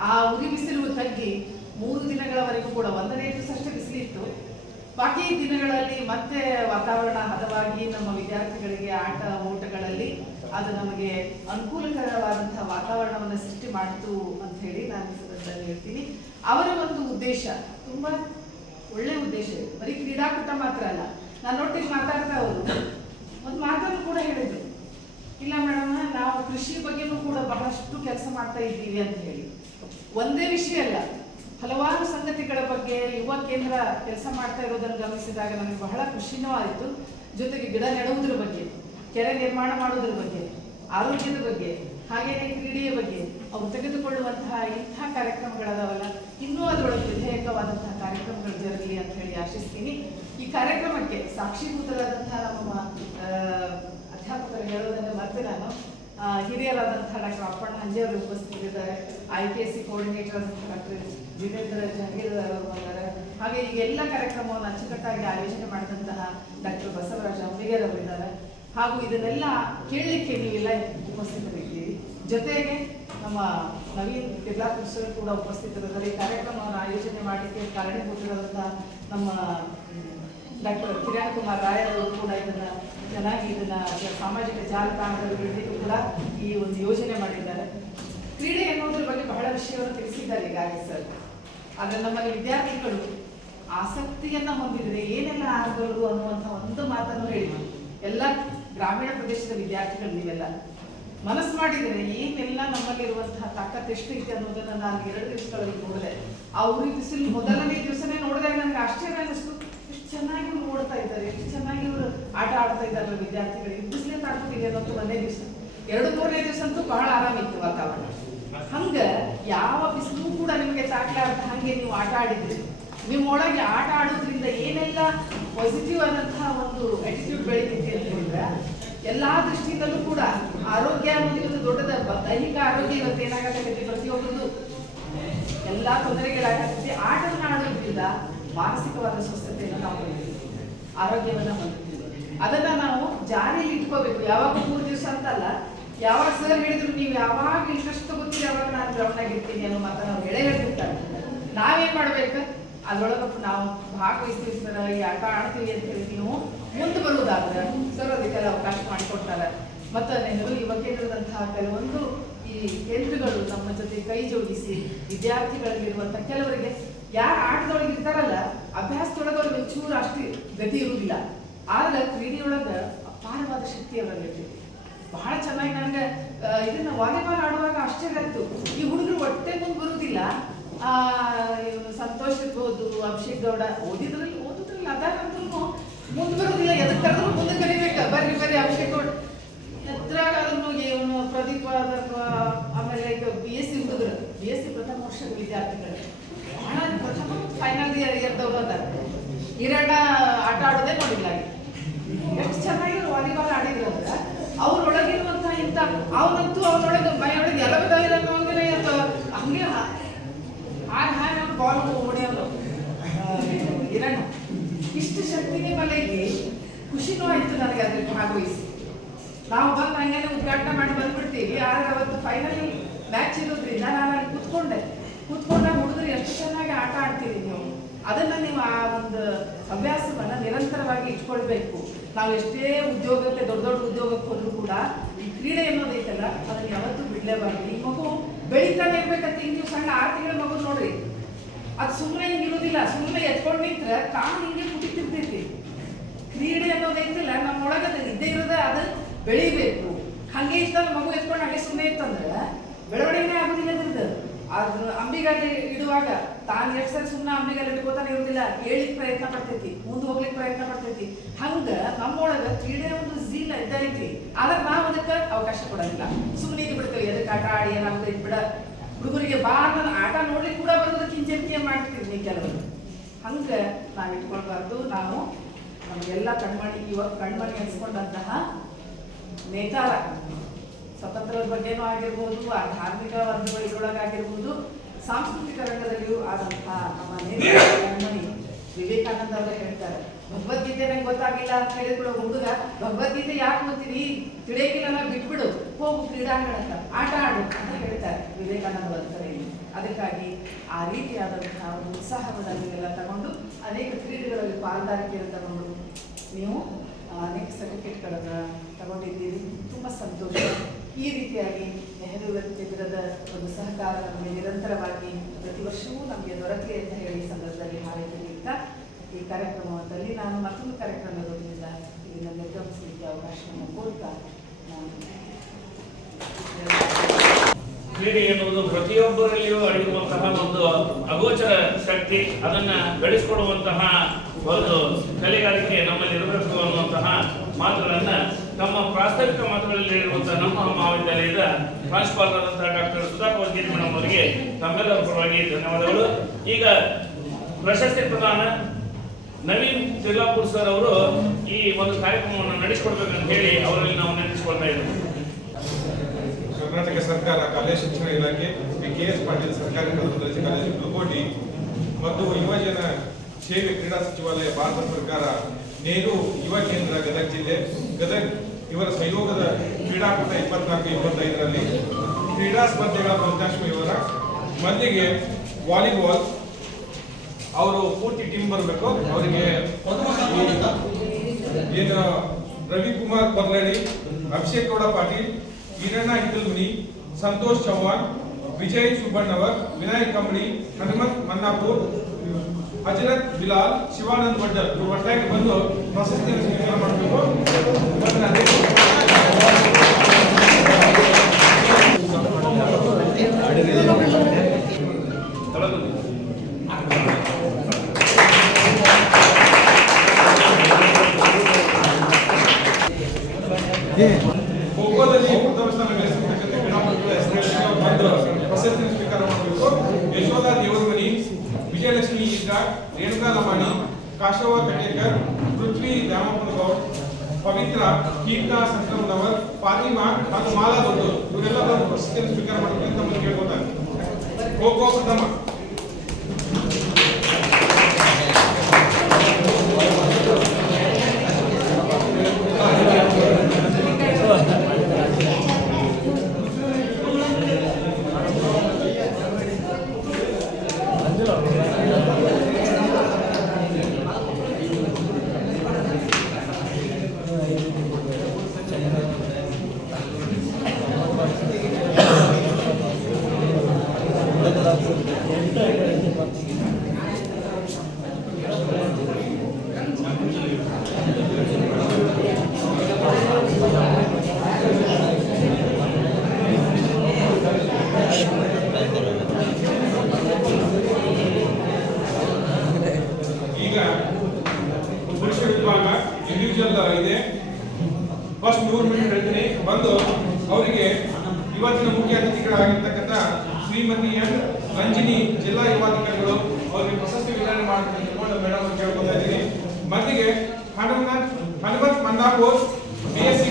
ಆ ಉರಿ ಬಿಸಿಲು ತಗ್ಗಿ 3 ದಿನಗಳವರೆಗೂ ಕೂಡ 1ನೇ ದಿವಸ ಅಷ್ಟೇ ಬಿಸಿಲಿತ್ತು. ಬಾಕಿ ದಿನಗಳಲ್ಲಿ ಮತ್ತೆ ವಾತಾವರಣ ಹದವಾಗಿ ನಮ್ಮ ವಿದ್ಯಾರ್ಥಿಗಳಿಗೆ ಆಟ ಓಟಗಳಲ್ಲಿ ಅದು ನಮಗೆ ಅನುಕೂಲಕರವಾದಂತಹ ವಾತಾವರಣವನ್ನು ಸೃಷ್ಟಿ ಮಾಡಿತು ಅಂತ ಹೇಳಿ ನಾನು ಸಂದರ್ಭದಲ್ಲಿ ಹೇಳ್ತೀನಿ. ಅವರ ಒಂದು ಉದ್ದೇಶ ತುಂಬಾ ಒಳ್ಳೆ ಉದ್ದೇಶ ಇದೆ. ಬರೀ ಕ್ರೀಡಾಕೂಟ ಮಾತ್ರ ಅಲ್ಲ. ನಾನು ಒಟ್ಟಿಗೆ ಮಾತಾಡ್ತಾ ಅವರು ಒಂದು ಮಾತನ್ನು ಕೂಡ ಹೇಳಿದ್ರು, ಇಲ್ಲ ಮೇಡಮ್ ನಾವು ಕೃಷಿ ಬಗ್ಗೆನೂ ಕೂಡ ಬಹಳಷ್ಟು ಕೆಲಸ ಮಾಡ್ತಾ ಇದ್ದೀವಿ ಅಂತ ಹೇಳಿ. ಒಂದೇ ವಿಷಯ ಅಲ್ಲ, ಹಲವಾರು ಸಂಗತಿಗಳ ಬಗ್ಗೆ ಯುವ ಕೇಂದ್ರ ಕೆಲಸ ಮಾಡ್ತಾ ಇರೋದನ್ನು ಗಮನಿಸಿದಾಗ ನನಗೆ ಬಹಳ ಖುಷಿನೂ ಆಯಿತು. ಜೊತೆಗೆ ಗಿಡ ನೆಡುವುದ್ರ ಬಗ್ಗೆ, ಕೆರೆ ನಿರ್ಮಾಣ ಮಾಡೋದ್ರ ಬಗ್ಗೆ, ಆರೋಗ್ಯದ ಬಗ್ಗೆ, ಹಾಗೇನೆ ಕ್ರೀಡೆಯ ಬಗ್ಗೆ ಅವರು ತೆಗೆದುಕೊಳ್ಳುವಂತಹ ಇಂಥ ಕಾರ್ಯಕ್ರಮಗಳದಾವಲ್ಲ, ಇನ್ನೂ ಅದರೊಳಗೆ ವಿಧೇಯಕವಾದಂತಹ ಕಾರ್ಯಕ್ರಮಗಳು ಜರಗಲಿ ಅಂತ ಹೇಳಿ ಆಶಿಸ್ತೀನಿ. ಈ ಕಾರ್ಯಕ್ರಮಕ್ಕೆ ಸಾಕ್ಷೀಭೂತರಾದಂತಹ ನಮ್ಮ ಅಧ್ಯಾಪಕರು ಹೇಳೋದನ್ನು ಮತ್ತೆ ನಾನು ಹಿರಿಯರಾದಂತಹ ಡಾಕ್ಟರ್ ಅಪ್ಪಣ್ಣ ಹಂಜೆ ಅವರು ಉಪಸ್ಥಿತರಿದ್ದಾರೆ. IPSC ಕೋಆರ್ಡಿನೇಟರ್ ಡಾಕ್ಟರ್ ಜಿತೇಂದ್ರ ಜಹಗೀರ್ ಅವರು ಬಂದಿದ್ದಾರೆ. ಹಾಗೆ ಈ ಎಲ್ಲ ಕಾರ್ಯಕ್ರಮವನ್ನು ಅಚ್ಚುಕಟ್ಟಾಗಿ ಆಯೋಜನೆ ಮಾಡಿದಂತಹ ಡಾಕ್ಟರ್ ಬಸವರಾಜ ಅಂಬಿಗರ್ ಅವರಿದ್ದಾರೆ. ಹಾಗೂ ಇದನ್ನೆಲ್ಲ ಕೇಳಲಿಕ್ಕೆ ನೀವೆಲ್ಲ ಉಪಸ್ಥಿತರಿದ್ದೀರಿ. ಜೊತೆಗೆ ನಮ್ಮ ನವೀನ್ ಕಿರ್ಲಾಪುರ್ ಕೂಡ ಉಪಸ್ಥಿತರಿದ್ದಾರೆ. ಈ ಕಾರ್ಯಕ್ರಮವನ್ನು ಆಯೋಜನೆ ಮಾಡಲಿಕ್ಕೆ ಕಾರಣೀಭೂತರಾದಂತಹ ನಮ್ಮ ಡಾಕ್ಟರ್ ಕಿರಣ್ ಕುಮಾರ್ ರಾಯ್ ಅವರು ಕೂಡ ಇದನ್ನ ಸಾಮಾಜಿಕ ಜಾಲತಾಣಗಳಲ್ಲಿ ಕೂಡ ಈ ಒಂದು ಯೋಜನೆ ಮಾಡಿದ್ದಾರೆ. ಕ್ರೀಡೆ ಎನ್ನುವುದರ ಬಗ್ಗೆ ಬಹಳ ವಿಷಯವನ್ನು ತಿಳಿಸಿದ್ದಾರೆ ಈಗಾಗಲೇ ಸರ್. ಆದರೆ ನಮ್ಮಲ್ಲಿ ವಿದ್ಯಾರ್ಥಿಗಳು ಆಸಕ್ತಿಯನ್ನ ಹೊಂದಿದ್ರೆ ಏನೆಲ್ಲ ಆಗಬಹುದು ಅನ್ನುವಂಥ ಒಂದು ಮಾತನ್ನು ಹೇಳಿದ್ರು. ಎಲ್ಲ ಗ್ರಾಮೀಣ ಪ್ರದೇಶದ ವಿದ್ಯಾರ್ಥಿಗಳು ನೀವೆಲ್ಲ ಮನಸ್ಸು ಮಾಡಿದರೆ ಏನೆಲ್ಲ ನಮ್ಮಲ್ಲಿರುವಂತಹ ತಾಕತ್ತು ಎಷ್ಟು ಐತೆ ಅನ್ನೋದನ್ನ ನಾನು 2 ದಿವಸಗಳಲ್ಲಿ ನೋಡಿದೆ. ಆ ಉರಿ ಬಿಸಿಲು ಮೊದಲನೇ ದಿವಸನೇ ನೋಡಿದಾಗ ನನಗೆ ಆಶ್ಚರ್ಯ ಅನ್ನಿಸ್ತು. ಎಷ್ಟು ಚೆನ್ನಾಗಿ ಇವ್ರು ಓಡ್ತಾ ಇದ್ದಾರೆ, ಎಷ್ಟು ಚೆನ್ನಾಗಿ ಇವರು ಆಟ ಆಡ್ತಾ ಇದ್ದಾರೆ ವಿದ್ಯಾರ್ಥಿಗಳಿಗೆ. ಬಿಸಿಲೇ ತಾಡ್ಕೊಟ್ಟಿದೆ ಅನ್ನೋದು 1ನೇ ದಿವಸ. 2, 3ನೇ ದಿವಸ ಅಂತೂ ಬಹಳ ಆರಾಮಿತ್ತು ವಾತಾವರಣ. ಹಂಗ ಯಾವ ಬಿಸಿಲು ಕೂಡ ನಿಮಗೆ ತಾಕ್ಲಾರ್ದ ಹಾಗೆ ನೀವು ಆಟ ಆಡಿದ್ರಿ. ನಿಮ್ಮೊಳಗೆ ಆಟ ಆಡೋದ್ರಿಂದ ಏನೆಲ್ಲ ಪಾಸಿಟಿವ್ ಆದಂತಹ ಒಂದು ಆಟಿಟ್ಯೂಡ್ ಬೆಳೀತೈತಿ ಅಂತ ಹೇಳಿದ್ರೆ ಎಲ್ಲಾ ದೃಷ್ಟಿಯಿಂದಲೂ ಕೂಡ ಆರೋಗ್ಯ ಅನ್ನೋದು ದೊಡ್ಡದ ದೈಹಿಕ ಆರೋಗ್ಯ ಇವತ್ತು ಏನಾಗತ್ತೈತಿ, ಪ್ರತಿಯೊಬ್ಬರದು ಎಲ್ಲಾ ತೊಂದರೆಗಳಾಗತ್ತೈತಿ. ಆಟವನ್ನು ಆಡೋದ್ರಿಂದ ಮಾನಸಿಕವಾದ ಸ್ವಸ್ಥತೆಯನ್ನು ನಾವು ಹೊಂದಿದ್ದೀವಿ, ಆರೋಗ್ಯವನ್ನ ಹೊಂದಿದ್ದೀವಿ. ಅದನ್ನ ನಾವು ಜಾರಿಯಲ್ಲಿ ಇಟ್ಕೋಬೇಕು. ಯಾವಾಗ 3 ದಿವಸ ಅಂತಲ್ಲ, ಯಾವಾಗ ಸರ್ ಹೇಳಿದ್ರು ನೀವು ಯಾವಾಗ ಇಂಟ್ರೆಸ್ಟ್ ತಗೋತೀರಿ ಯಾವಾಗ ನಾನು ಗ್ರೌಂಡ್ ಆಗಿರ್ತೀನಿ ಅನ್ನೋ ಮಾತನ್ನ ನಾವು ಹೇಳ್ತಿರ್ತಾರೆ. ನಾವೇನ್ ಮಾಡ್ಬೇಕು, ಅದ್ರೊಳಗೆ ನಾವು ಭಾಗವಹಿಸ್ತೀವಿ ಸರ್, ಈ ಆಟ ಆಡ್ತೀವಿ ಅಂತ ಹೇಳಿ ನೀವು ಮುಂದೆ ಬರುವುದಾದ್ರೆ ಸರ್ ಅದಕ್ಕೆಲ್ಲ ಅವಕಾಶ ಮಾಡಿಕೊಡ್ತಾರೆ. ಮತ್ತು ನೆಹರು ಯುವ ಕೇಂದ್ರದಂತಹ ಕೆಲವೊಂದು ಈ ಕೇಂದ್ರಗಳು ನಮ್ಮ ಜೊತೆ ಕೈ ಜೋಡಿಸಿ ವಿದ್ಯಾರ್ಥಿಗಳಲ್ಲಿರುವಂತಹ ಕೆಲವರಿಗೆ ಯಾರು ಆಟದೊಳಗೆ ಇರ್ತಾರಲ್ಲ, ಅಭ್ಯಾಸದೊಳಗೆ ಅವ್ರಿಗೆ ಒಂಚೂರು ಅಷ್ಟು ಗತಿ ಇರುವುದಿಲ್ಲ. ಆದ್ರೆ ಕ್ರೀಡೆಯೊಳಗೆ ಅಪಾರವಾದ ಶಕ್ತಿ ಅವರಲ್ಲಿ ಬಹಳ ಚೆನ್ನಾಗಿ. ನನಗೆ ಇದನ್ನ ವಾಲಿಬಾಲ್ ಆಡುವಾಗ ಆಶ್ಚರ್ಯ ಆಯ್ತು. ಈ ಹುಡುಗರು ಹೊಟ್ಟೆ ಮುಂದೆ ಬರುವುದಿಲ್ಲ. ಸಂತೋಷ್ ಇರ್ಬೋದು, ಅಭಿಷೇಕ್ ಗೌಡ ಓದುದ್ರಲ್ಲಿ ಅದಾಗಂತೂ ಮುಂದೆ ಬರುವುದಿಲ್ಲ. ಎದಕ್ಕೆ ಕರೆದ್ರು ಮುಂದೆ ಕರಿಬೇಕು, ಬರ್ರಿ ಅಭಿಷೇಕ್ ಗೌಡ ಎತ್ತರಾಗ ಅದನ್ನು ಇವನು ಪ್ರದೀಪ್ ಆಮೇಲೆ BSc ಹುಡುಗರು, BSc ಪ್ರಥಮ ವರ್ಷದ ವಿದ್ಯಾರ್ಥಿಗಳು ಬಹಳ ಪ್ರಥಮ ಫೈನಲ್ ಇಯರ್ದವ್ರು ಅದಾರ. ಹಿರಣ್ಣ ಆಟ ಆಡೋದೇ ನೋಡಿಲ್ಲ. ಎಷ್ಟು ಚೆನ್ನಾಗಿ ವಾಲಿಬಾಲ್ ಆಡಿದ್ರು ಅಂದ್ರೆ ಅವ್ರೊಳಗಿರುವಂತಹ ಇಂಥ ಅವನಂತೂ ಅವನೊಳಗೆ ಮೈಯೊಳಗೆ ಎಲ್ಲ ಬದಲಿರೋ ಹಂಗೆ ಹಾಗೆ ಬಾಲ್ ಹೊಡೆಯೋನು ಹಿರಣ್ಣ. ಇಷ್ಟು ಶಕ್ತಿ ನಿಮ್ಮಲ್ಲಿ ಐತಿ. ಖುಷಿನೂ ಆಯ್ತು ನನಗೆ ಅದ್ರಲ್ಲಿ ಭಾಗವಹಿಸಿ. ನಾವು ಬಂದು ಹಂಗೇನೆ ಉದ್ಘಾಟನೆ ಮಾಡಿ ಬಂದ್ಬಿಡ್ತೀವಿ. ಆದ್ರೆ ಅವತ್ತು ಫೈನಲ್ ಮ್ಯಾಚ್ ಇರೋದ್ರಿಂದ ನಾನು ಅಲ್ಲಿ ಕೂತ್ಕೊಂಡಾಗ ಹುಡುಗರು ಎಷ್ಟು ಚೆನ್ನಾಗಿ ಆಟ ಆಡ್ತೀರಿ ನೀವು. ಅದನ್ನ ನೀವು ಆ ಒಂದು ಅಭ್ಯಾಸವನ್ನ ನಿರಂತರವಾಗಿ ಇಟ್ಕೊಳ್ಬೇಕು. ನಾವು ಎಷ್ಟೇ ಉದ್ಯೋಗಕ್ಕೆ ದೊಡ್ಡ ಉದ್ಯೋಗಕ್ಕೆ ಹೋದ್ರೂ ಕೂಡ ಈ ಕ್ರೀಡೆ ಅನ್ನೋದೈತಲ್ಲ ಅದನ್ನ ಯಾವತ್ತೂ ಬಿಡ್ಲೇಬಾರ್ದು. ಈ ಮಗು ಬೆಳಿತಾನೆ ಇರ್ಬೇಕಂತ ನೀವು ಸಣ್ಣ 6 ತಿಂಗಳ ಮಗು ನೋಡ್ರಿ, ಅದು ಸುಮ್ಮನೆ ಹಿಂಗಿರೋದಿಲ್ಲ. ಸುಮ್ಮನೆ ಎತ್ಕೊಂಡು ನಿಂತ್ರೆ ಕಾಲು ಹಿಂಗೆ ಕುಟಿತಿರ್ತೈತಿ. ಕ್ರೀಡೆ ಅನ್ನೋದೈತಿಲ್ಲ ನಮ್ಮೊಳಗದ ಇದ್ದೇ ಇರೋದ ಅದು ಬೆಳಿಬೇಕು. ಹಂಗೆ ಇಷ್ಟ ಮಗು ಎತ್ಕೊಂಡು ಹಾಗೆ ಸುಮ್ಮನೆ ಇತ್ತಂದ್ರೆ ಬೆಳವಣಿಗೆ ಆಗೋದಿಲ್ಲ. ಅದ್ರ ಅಂಬಿಗಾಲಿ ಇಡುವಾಗ ತಾನು ಎಷ್ಟು ಸರಿ ಸುಮ್ಮನೆ ಅಂಬಿಗಾಲಿ ಇಟ್ಕೋತಾನೆ ಇರೋದಿಲ್ಲ. ಏಳಿಕ್ ಪ್ರಯತ್ನ ಪಡ್ತೈತಿ, ಮುಂದೆ ಹೋಗ್ಲಿಕ್ಕೆ ಪ್ರಯತ್ನ ಪಡ್ತೈತಿ. ಹಂಗ ನಮ್ಮೊಳಗ ಕ್ರೀಡೆ ಒಂದು ಝೀಲ ಇದ್ದೈತಿ. ಆದ್ರೆ ನಾವು ಅದಕ್ಕೆ ಅವಕಾಶ ಕೊಡೋದಿಲ್ಲ. ಸುಮ್ಮನೆ ಇದು ಬಿಡ್ತೇವೆ, ಅದಕ್ಕೆ ಆಟ ಆಡಿ ಏನಾಗುತ್ತೆ ಬಿಡ. ಹುಡುಗರಿಗೆ ನನ್ನ ಆಟ ನೋಡ್ಲಿಕ್ಕೆ ಕೂಡ ಬರೋದಕ್ಕೆ ಹಿಂಜರಿಕೆ ಮಾಡ್ತಿದ್ವಿ ಕೆಲವರು. ಹಂಗ ನಾವು ಇಟ್ಕೊಳ್ಬಾರ್ದು. ನಾವು ನಮಗೆಲ್ಲ ಇವಾಗ ಕಣ್ಮಣಿ ಅನ್ಸ್ಕೊಂಡಂತಹ ನೇತಾರ ಸ್ವತಂತ್ರದ ಬಗ್ಗೆನೂ ಆಗಿರ್ಬೋದು, ಆ ಧಾರ್ಮಿಕ ವರ್ಗಗಳಿಗೊಳಗಾಗಿರ್ಬೋದು, ಸಾಂಸ್ಕೃತಿಕ ರಂಗದಲ್ಲಿಯೂ ಆದಂತಹ ನಮ್ಮ ನೇತಾರಮಣಿ ವಿವೇಕಾನಂದ ಅವರು ಹೇಳ್ತಾರೆ, ಭಗವದ್ಗೀತೆ ನಂಗೆ ಗೊತ್ತಾಗಿಲ್ಲ ಅಂತ ಹೇಳಿದ್ರು ಹುಡುಗ, ಭಗವದ್ಗೀತೆ ಯಾಕೆ ಓದ್ತೀವಿ, ತಿಳಿಯಕ್ಕಿಲ್ಲ ಬಿಟ್ಬಿಡು, ಹೋಗು ಕ್ರೀಡಾಂಗಣಕ್ಕ ಆಟ ಆಡು ಅಂತ ಹೇಳ್ತಾರೆ ವಿವೇಕಾನಂದ ಬರ್ತಾರೆ. ಅದಕ್ಕಾಗಿ ಆ ರೀತಿಯಾದಂತಹ ಒಂದು ಉತ್ಸಾಹವನ್ನು ನೀವೆಲ್ಲ ತಗೊಂಡು ಅನೇಕ ಕ್ರೀಡೆಗಳಲ್ಲಿ ಪಾಲ್ದಾರಿಕೆಯನ್ನು ತಗೊಂಡು ನೀವು ಅನೇಕ ಸರ್ಟಿಫಿಕೇಟ್ಗಳನ್ನು ತಗೊಂಡಿದ್ದೀರಿ. ತುಂಬ ಸಂತೋಷ. ಈ ರೀತಿಯಾಗಿ ನೆಹರು ವ್ಯಕ್ತಿತ್ವದ ಒಂದು ಸಹಕಾರ ನಮಗೆ ನಿರಂತರವಾಗಿ ಪ್ರತಿ ವರ್ಷವೂ ನಮಗೆ ದೊರಕಲಿ ಅಂತ ಹೇಳಿ ಈ ಸಂದರ್ಭದಲ್ಲಿ ಹಾರೈಸಲಿಕ್ಕಿಂತ ಈ ಕಾರ್ಯಕ್ರಮದಲ್ಲಿ ನಾನು ಮತ್ತೊಂದು ಕಾರ್ಯಕ್ರಮದಿಂದ ಇದನ್ನು ನಿರ್ಗಮಿಸಲಿಕ್ಕೆ ಅವಕಾಶವನ್ನು ಕೋರ್ತಾ ನಾನು ಕ್ರೀಡೆ ಎನ್ನುವುದು ಪ್ರತಿಯೊಬ್ಬರಲ್ಲಿಯೂ ಅಡಗಿರುವಂತಹ ಒಂದು ಅಗೋಚರ ಶಕ್ತಿ, ಅದನ್ನ ಬೆಳೆಸಿಕೊಳ್ಳುವಂತಹ ಒಂದು ಕಲೆಗಾರಿಕೆ ನಮ್ಮಲ್ಲಿ ಇರಬೇಕು ಅನ್ನುವಂತಹ ಮಾತುಗಳನ್ನ ನಮ್ಮ ಪ್ರಾಸ್ತಾವಿಕ ಮಾತುಗಳಲ್ಲಿ ಇರುವಂತಹ ನಮ್ಮ ಮಹಾವಿದ್ಯಾಲಯದ ಪ್ರಾಂಶುಪಾಲರಾದಂತಹ ಡಾಕ್ಟರ್ ಸುಧಾಕರ್ ಗಿರಿ ಮೇಡಮ್ ಅವರಿಗೆ ತಮ್ಮೆಲ್ಲರ ಪರವಾಗಿ ಧನ್ಯವಾದಗಳು. ಈಗ ಪ್ರಶಸ್ತಿ ಪ್ರದಾನ ನವೀನ್ ತಿರ್ಲಾಪುರ್ ಸರ್ ಅವರು ಈ ಒಂದು ಕಾರ್ಯಕ್ರಮವನ್ನು ನಡೆಸಿಕೊಡ್ಬೇಕಂತ ಹೇಳಿ ಅವರಲ್ಲಿ ನಾವು ನೆನಪಿಸಿಕೊಳ್ತಾ ಇದ್ದೇವೆ. ಕರ್ನಾಟಕ ಸರ್ಕಾರ ಕಾಲೇಜು ಶಿಕ್ಷಣ ಇಲಾಖೆ ಕೆ.ಎಸ್. ಪಾಟೀಲ್ ಸರ್ಕಾರಿ ಪ್ರಥಮ ದರ್ಜೆ ಕಾಲೇಜು ಕುಲಕೋಟಿ ಮತ್ತು ಯುವಜನ ಸೇವೆ ಕ್ರೀಡಾ ಸಚಿವಾಲಯ ಭಾರತ ಸರ್ಕಾರ ನೆಹರು ಯುವ ಕೇಂದ್ರ ಗದಗ ಜಿಲ್ಲೆ ಗದಗ ಇವರ ಸಹಯೋಗದ ಕ್ರೀಡಾಕೂಟ 24-25ರಲ್ಲಿ ಕ್ರೀಡಾ ಸ್ಪರ್ಧೆಗಳ ಫಲಿತಾಂಶ ಇವರ ಮೊದಲಿಗೆ ವಾಲಿಬಾಲ್ ಅವರು ಪೂರ್ತಿ ಟೀಮ್ ಬರಬೇಕು. ಅವರಿಗೆ ಏನು ರವಿಕುಮಾರ್ ಕೊರ್ಲಡಿ, ಅಭಿಷೇಕ್ ಗೌಡ ಪಾಟೀಲ್, ಈರಣ್ಣ ಹಿತ್ತಲ್ಮನಿ, ಸಂತೋಷ್ ಚೌಹಾಣ್, ವಿಜಯ್ ಸುಬ್ಬಣ್ಣವರ್, ವಿನಾಯಕ್ ಕಂಬಳಿ, ಹನುಮಂತ್ ಮನ್ನಾಪುರ್, ಹಜರತ್ ಬಿಲಾಲ್, ಶಿವಾನಂದ್ ವಡ್ಡರ್ ಇವರು ಒಟ್ಟಾಗಿ ಬಂದು ಪ್ರಶಸ್ತಿಯನ್ನು ಸ್ವೀಕಾರ ಮಾಡಬೇಕು. ಖೋಖೋದಲ್ಲಿ ಪ್ರಥಮ ಸ್ಥಾನ ಗಳಿಸಿರ್ತಕ್ಕಂಥ ಕ್ರೀಡಾಪಟುಗಳ ಹೆಸರುಗಳನ್ನು ಬಂದು ಪ್ರಶಸ್ತಿಯನ್ನು ಸ್ವೀಕಾರ ಮಾಡಬೇಕು. ಯಶೋಧ ದೇವರಮನಿ, ವಿಜಯಲಕ್ಷ್ಮಿ ಈದ್ರಾ, ರೇಣುಕಾ ಲಮಾಣಿ, ಕಾಶವ ಕಟೇಕರ್, ಪೃಥ್ವಿ ದ್ಯಾಮಪ್ಪನಗೌಡ್, ಪವಿತ್ರ, ಕೀರ್ತಾ ಸಂಕ್ರಮಣವರ್, ಫಾತಿಮಾ ಹಾಗೂ ಮಾಲಾ ದೊಡ್ಡು ಇವರೆಲ್ಲ ಬಂದು ಪ್ರಶಸ್ತಿಯನ್ನು ಸ್ವೀಕಾರ ಮಾಡಬೇಕು ಅಂತ ನಮ್ಮನ್ನು ಕೇಳ್ಕೊತಾರೆ. ಖೋಖೋ ಪ್ರಥಮ ಇದೆ. ಫಸ್ಟ್ 3 ಮಿನಿಟ್ ಹೇಳ್ತೀನಿ. ಬಂದು ಅವರಿಗೆ ಇವತ್ತಿನ ಮುಖ್ಯ ಅತಿಥಿಗಳಾಗಿರ್ತಕ್ಕಂಥ ಶ್ರೀಮತಿ ಎನ್ ರಂಜಿನಿ ಜಿಲ್ಲಾ ಯುವಾಧಿಕಾರಿಗಳು ಅವರಿಗೆ ಪ್ರಶಸ್ತಿ ವಿತರಣೆ ಮಾಡಬೇಕು ಮೇಡಮ್ ಅಂತ ಕೇಳ್ಕೊತಾ ಇದ್ದೀನಿ. ಮೊದಲಿಗೆ ಹನುಮಂತ್ ಮನ್ನಾಪುರ್, BSc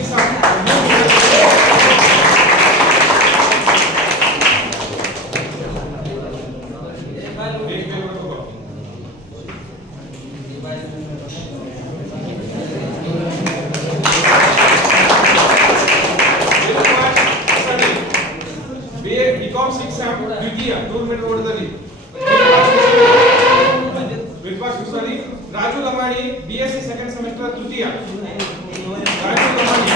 द्वितीय 2 मीटर ಓಟದಲ್ಲಿ Vipas Kusari, Raju Lamani, BSc second semester ತೃತೀಯ. ರಾಜು ಲಮಾಣಿ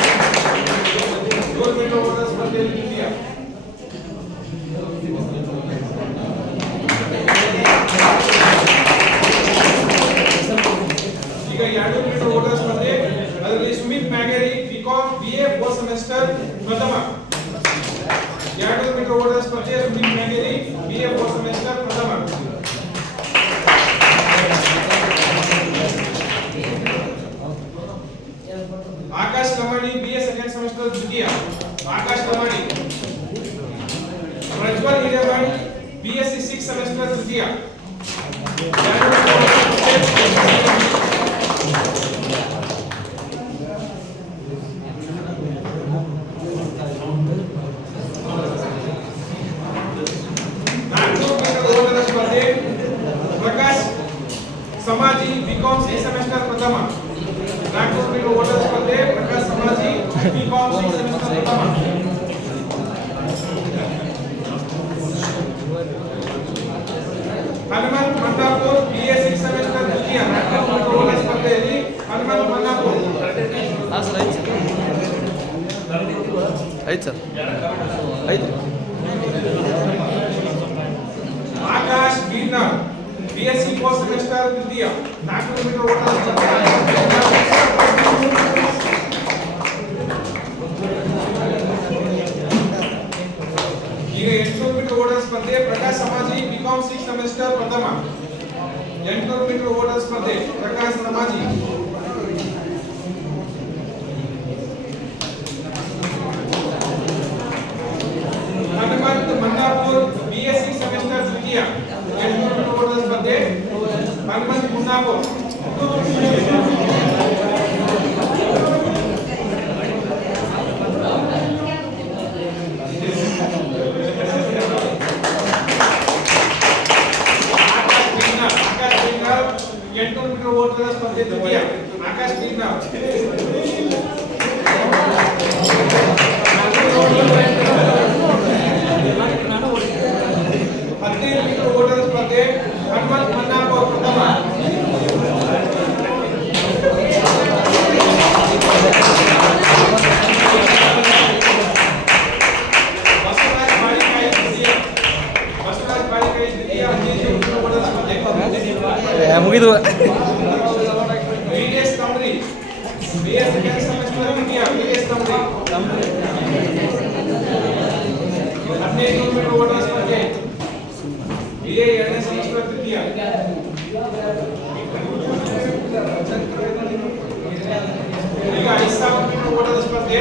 2 ಮೀಟರ್ ಓಟದ ಸ್ಪರ್ಧೆಯಲ್ಲಿ ತೃತೀಯ. ಈಗ 2 ಮೀಟರ್ ಓಟದ ಸ್ಪರ್ಧೆ ಅದರಲ್ಲಿ ಸುಮಿತ್ ಮ್ಯಾಗೇರಿ, BA 4 ಸೆಮಿಸ್ಟರ್ ಪ್ರಥಮ. 2 ಮೀಟರ್ ಓಟದ ಸ್ಪರ್ಧೆ ಸುಮಿತ್ ಮ್ಯಾಗೇರಿ, BA 4 ಸೆಮಿಸ್ಟರ್ ಪ್ರಥಮ. Akash Lamani, BA second semester ದ್ವಿತೀಯ. ಆಕಾಶ್ ಲಮಾಣಿ. ಪ್ರಜ್ವಲ್ ಹಿರೇಮಠ್, BSc 6 ಸೆಮಿಸ್ಟರ್ ತೃತೀಯ. ಬಿಕಾಂ ಸಿ ಸೆಮಿಸ್ಟರ್ ಪ್ರಥಮ 400 ಮೀಟರ್ ಓಟದ ಸ್ಪರ್ಧೆ ಪ್ರಕಾಶ್ ಸಮಾಜಿ ಬಿಕಾಂ ಸಿ ಸೆಮಿಸ್ಟರ್ ಪ್ರಥಮ. ಹನುಮಂತ್ ಮನ್ನಾಪುರ್ BA6 ಸೆಮಿಸ್ಟರ್ ದ್ವಿತೀಯ 400 ಮೀಟರ್ ಓಟದ ಸ್ಪರ್ಧೆಯಲ್ಲಿ ಹನುಮಂತ್ ಮನ್ನಾಪುರ್. ಆಯ್ತು ಸರ್ ಆಯ್ತು. ಆಕಾಶ್ ಬೀರ್ನಾಳ್ BSc ಫಸ್ಟ್ ಸೆಮಿಸ್ಟರ್ ದ್ವಿತೀಯ 400 ಮೀಟರ್ ಓಟದ ಸ್ಪರ್ಧೆ. ಈಗ 800 ಮೀಟರ್ ಓಟದ ಸ್ಪರ್ಧೆ ಪ್ರಕಾಶ್ ಸಮಾಜಿ ಬಿಕಾಂ 6 ಸೆಮಿಸ್ಟರ್ ಪ್ರಥಮ 800 ಮೀಟರ್ ಓಟದ ಸ್ಪರ್ಧೆ ಪ್ರಕಾಶ್ ಸಮಾಜಿ. ಹನುಮಂತ್ ಮನ್ನಾಪುರ್ BSc ಸೆಮಿಸ್ಟರ್ ದ್ವಿತೀಯ 800 ಮೀಟರ್ ಓಟದ ಸ್ಪರ್ಧೆ ಹನುಮಂತ್ ಮನ್ನಾಪುರ್. ಆಕಾಶ್ ಬೀರ್ನಾಳ್ 800 ಮೀಟರ್ ಓಟದ ಸ್ಪರ್ಧೆ ದ್ವಿತೀಯ ಆಕಾಶ್ ಬೀರ್ನಾಳ್. 15 ಮೀಟರ್ ಓಟದ ಸ್ಪರ್ಧೆ ಹನುಮಂತ್ ಮನ್ನಾಪುರ್ ಪ್ರಥಮ. ಬಸವರಾಜ್ ಬಾಳಿಕಾಯಿ ದ್ವಿತೀಯ 15 ಮೀಟರ್ ಓಟದ ಸ್ಪರ್ಧೆ. ಮುಗಿದು ವೀರೇಶ್ ತಮ್ರಿ BA ಸೆಕೆಂಡ್ ಸೆಮಿಸ್ಟರ್ ದ್ವಿತೀಯ ವೀರೇಶ್ ತಮ್ರಿ 15 ಮೀಟರ್ ಓಟದ ಸ್ಪರ್ಧೆ BA ಎರಡನೇ ಸೆಮಿಸ್ಟರ್ ದ್ವಿತೀಯ. ಈಗ 5000 ಮೀಟರ್ ಓಟದ ಸ್ಪರ್ಧೆ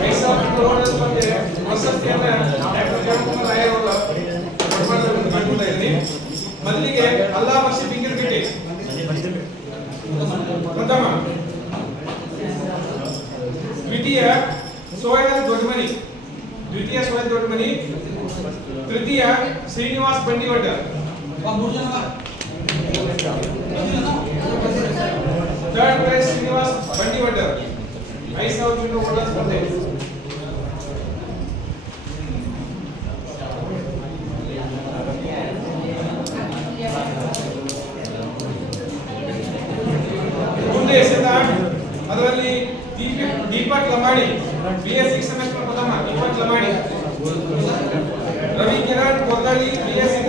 5000 ಮೀಟರ್ ಓಟದ ಸ್ಪರ್ಧೆ ಪ್ರಶಸ್ತಿಯನ್ನ ಡಾಕ್ಟರ್ ಜಯಕುಮಾರ್ ರಾಯರ್ ಅವರು ಪಡೆದುಕೊಂಡಿದ್ದಾರೆ ಇದ್ದೀನಿ. ಮೊದಲಿಗೆ ಅಲ್ಲಾ ಮಸಿ ಬಿಂಗಿರಗಿಟ್ಟಿ ಪ್ರಥಮ. ದ್ವಿತೀಯ ಸೋಯಲ್ ದೊಡ್ಡಮನಿ ತೃತೀಯ Srinivas Bandivadda. Third prize Srinivas Bandivadda 5000 metre ಓಟದ ಸ್ಪರ್ಧೆ. ಮುಂದೆ ಎಸೆತ ಅದರಲ್ಲಿ ದೀಪಕ್ ಲಮಾಣಿ BA6 ಸೆಮಿಸ್ಟರ್ ಪ್ರಥಮ ದೀಪಕ್ ಲಮಾಣಿ. ರವಿ ಕಿರಣ್ ಕೊಲ್ಲಳಿ BA6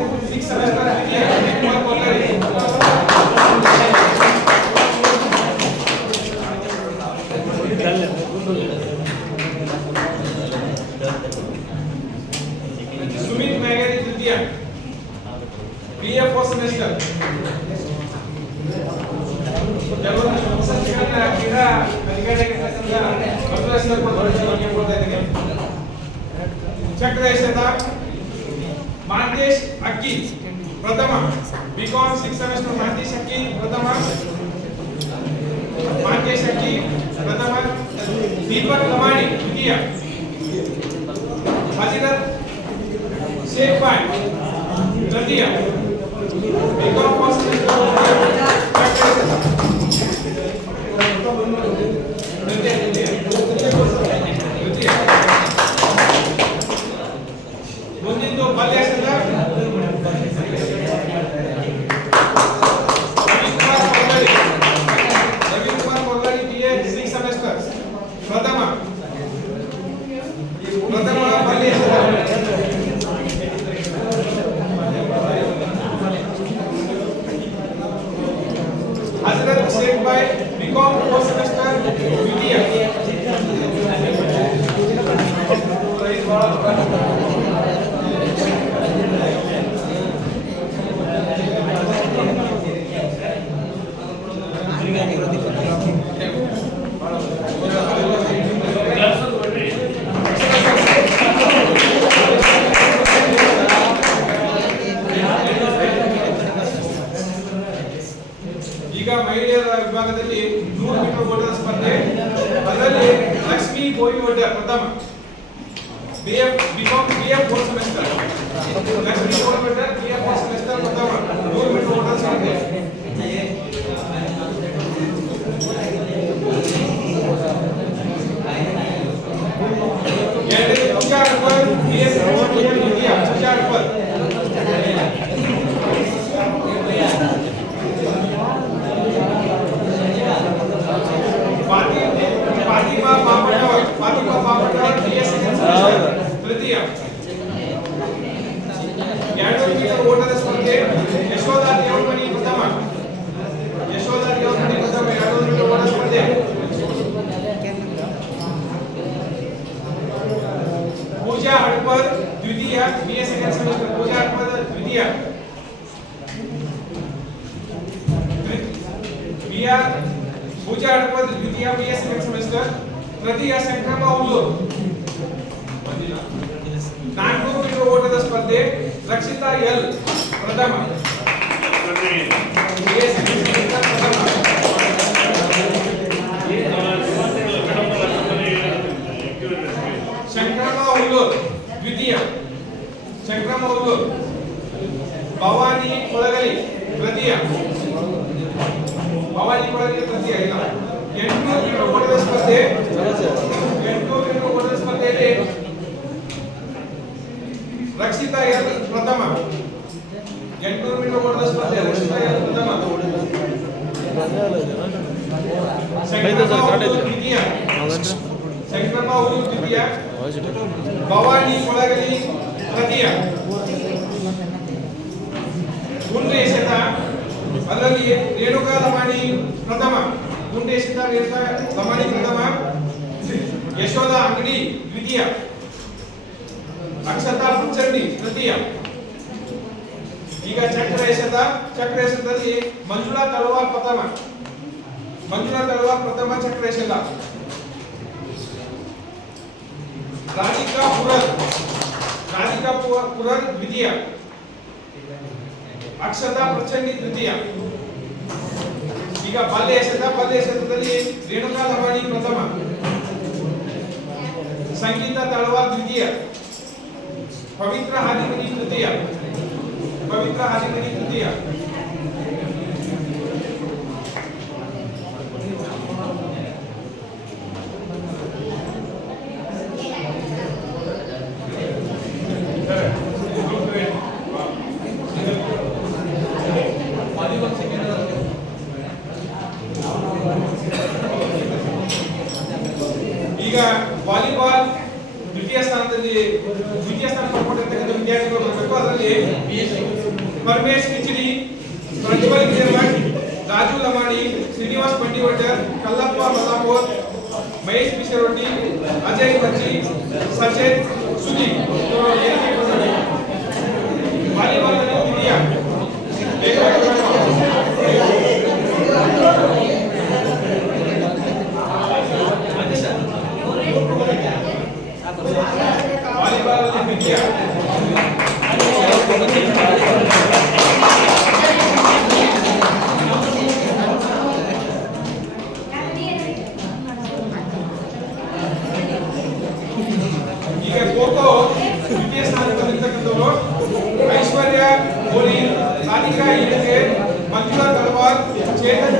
ಸೆಮಿಸ್ಟರ್ ದ್ವಿತೀಯ ರವಿಕುಮಾರ್ ಕೊಲ್ಲಳಿ. ಸುಮಿತ್ ಮ್ಯಾಗೇರಿ ತೃತೀಯ BA ಫಸ್ಟ್ ಸೆಮಿಸ್ಟರ್. ಕ್ರೀಡಾ ಚಕ್ರ ಎಸೆತ ಮಾಂತೇಶ್ ಅಕ್ಕಿ ಪ್ರಥಮ ಬಿಕಾಂ 6 ಸೆಮಿಸ್ಟರ್ ಮಾಂತೇಶ್ ಅಕ್ಕಿ ಪ್ರಥಮ. ದೀಪಕ್ ಲಮಾಣಿ ದ್ವಿತೀಯ. ಹಜರತ್ ಶೇಖ್ ಬಾಯ್ ತೃತೀಯ ಬಿಕಾಂ ಫಸ್ಟ್ ಸೆಮಿಸ್ಟರ್ ಮುಂದಿನ ಬಲ್ಯ ಎಸೆತ ರವಿಕುಮಾರ್ ಕೊಲ್ಲಳಿ BA6 ಸೆಮಿಸ್ಟರ್ ಪ್ರಥಮ ಬಲ್ಯ ಎಸೆತ. हजरत शेख भाई बीकॉम फोर्थ सेमेस्टर द्वितीय. ಈಗ ಮಹಿಳೆಯರ ವಿಭಾಗದಲ್ಲಿ 100 ಮೀಟರ್ ಓಟದ ಸ್ಪರ್ಧೆ ಅದರಲ್ಲಿ ಲಕ್ಷ್ಮಿ ಬೋಯಿವಡ್ಡ ಪ್ರಥಮ BCom BA fourth semester. Lakshmi Boyivadda BA fourth semester ಪ್ರಥಮ 100 ಮೀಟರ್ ಓಟದ ಸ್ಪರ್ಧೆ. ಪ್ರಿಯಾ ಪೂಜಾ ಹಡಪದ್ ದ್ವಿತೀಯ BA ಸೆಕೆಂಡ್ ಸೆಮಿಸ್ಟರ್, ತೃತೀಯ ಸಂಕ್ರಮ ಹುಲ್ಲೂರು. 400 ಮೀಟರ್ ಓಟದ ಸ್ಪರ್ಧೆ ರಕ್ಷಿತಾ ಎಲ್ ಪ್ರಥಮ. BA ಸೆಕೆಂಡ್ ಸೆಮಿಸ್ಟರ್ ಪ್ರಥಮ. ಸಂಕ್ರಮ ಹುಲ್ಲೂರು ದ್ವಿತೀಯ. ಸಂಕ್ರಮ ಹುಲ್ಲೂರು. ಭವಾನಿ ಕೊಳಗಲಿ ತೃತೀಯ. ಭವಾನಿ ಕೊಳಗಲಿ ತೃತೀಯ. ಇಲ್ಲ 800 ಮೀಟರ್ ಓಟದ ಸ್ಪರ್ಧೆ. 800 ಮೀಟರ್ ಓಟದ ಸ್ಪರ್ಧೆಯಲ್ಲಿ ರಕ್ಷಿತಾ ಎಲ್ ಪ್ರಥಮ. 800 ಮೀಟರ್ ಓಟದ ಸ್ಪರ್ಧೆ ರಕ್ಷಿತಾ ಎಲ್ ಪ್ರಥಮ. ದ್ವಿತೀಯ. ಸಂಕ್ರಮ ಹುಲ್ಲೂರು ದ್ವಿತೀಯ. ಭವಾನಿ ಕೊಳಗಲಿ ತೃತೀಯ. ಗುಂಡು ಎಸೆತ ಅದರಲ್ಲಿ ರೇಣುಕಾ ಲಮಾಣಿ ಪ್ರಥಮ. ಗುಂಡು ಎಸೆತ ರೇಣುಕಾ ಲಮಾಣಿ ಪ್ರಥಮ. ಯಶೋಧ ಅಂಗಡಿ ದ್ವಿತೀಯ. ಅಕ್ಷತಾ ಪುಚ್ಚಂಡಿ ತೃತೀಯ. ಈಗ ಚಕ್ರ ಎಸೆತದಲ್ಲಿ ಮಂಜುಳಾ ತಳವಾರ್ ಪ್ರಥಮ. ಮಂಜುಳಾ ತಳವಾರ್ ಪ್ರಥಮ ಚಕ್ರ ಎಸೆತ. ರಾಧಿಕಾ ಪುರರ್ ದ್ವಿತೀಯ. ಅಕ್ಷತಾ ಪ್ರಚಂಡಿ ತೃತೀಯ. ಈಗ ಬಲ್ಲೆ ಎಸೆತದಲ್ಲಿ ರೇಣುಕಾ ಲಮಾಣಿ ಪ್ರಥಮ. ಸಂಗೀತಾ ತಳವಾರ್ ದ್ವಿತೀಯ. ಪವಿತ್ರ ಹಾದಿಮನಿ ತೃತೀಯ. ಈಗ ವಾಲಿಬಾಲ್ ದ್ವಿತೀಯ ಸ್ಥಾನ ಪಡ್ಕೊಂಡಿರ್ತಕ್ಕಂಥ ವಿದ್ಯಾರ್ಥಿಗಳು ಬರಬೇಕು. ಅದರಲ್ಲಿ ಪರಮೇಶ್ ಕಿಚಡಿ, ಪ್ರಜ್ವಲ್ ಹಿರೇಮಠ್, ರಾಜು ಲಮಾಣಿ, ಶ್ರೀನಿವಾಸ್ ಬಂಡಿವಡ್ಡರ್, ಕಲ್ಲಪ್ಪ ಮಲ್ಲಾಪುರ್, ಮಹೇಶ್ ಬಿಸರೊಡ್ಡಿ, ಅಜಯ್ ಬಚ್ಚಿ, ಸಚೇತ್ ಸುಜಿ ವಾಲಿಬಾಲ್ ದ್ವಿತೀಯ. ವಾಲಿಬಾಲ್ ದ್ವಿತೀಯ. ಈಗ ಖೋಖೋ ದ್ವಿತೀಯ ಸ್ಥಾನದಲ್ಲಿರ್ತಕ್ಕಂಥವರು ಐಶ್ವರ್ಯ ಗೋಲಿ, ರಾಧಿಕಾ ಈಡಿಗೆ, ಮಂಜುಳಾ ತಳವಾರ್, ಚೇತನ್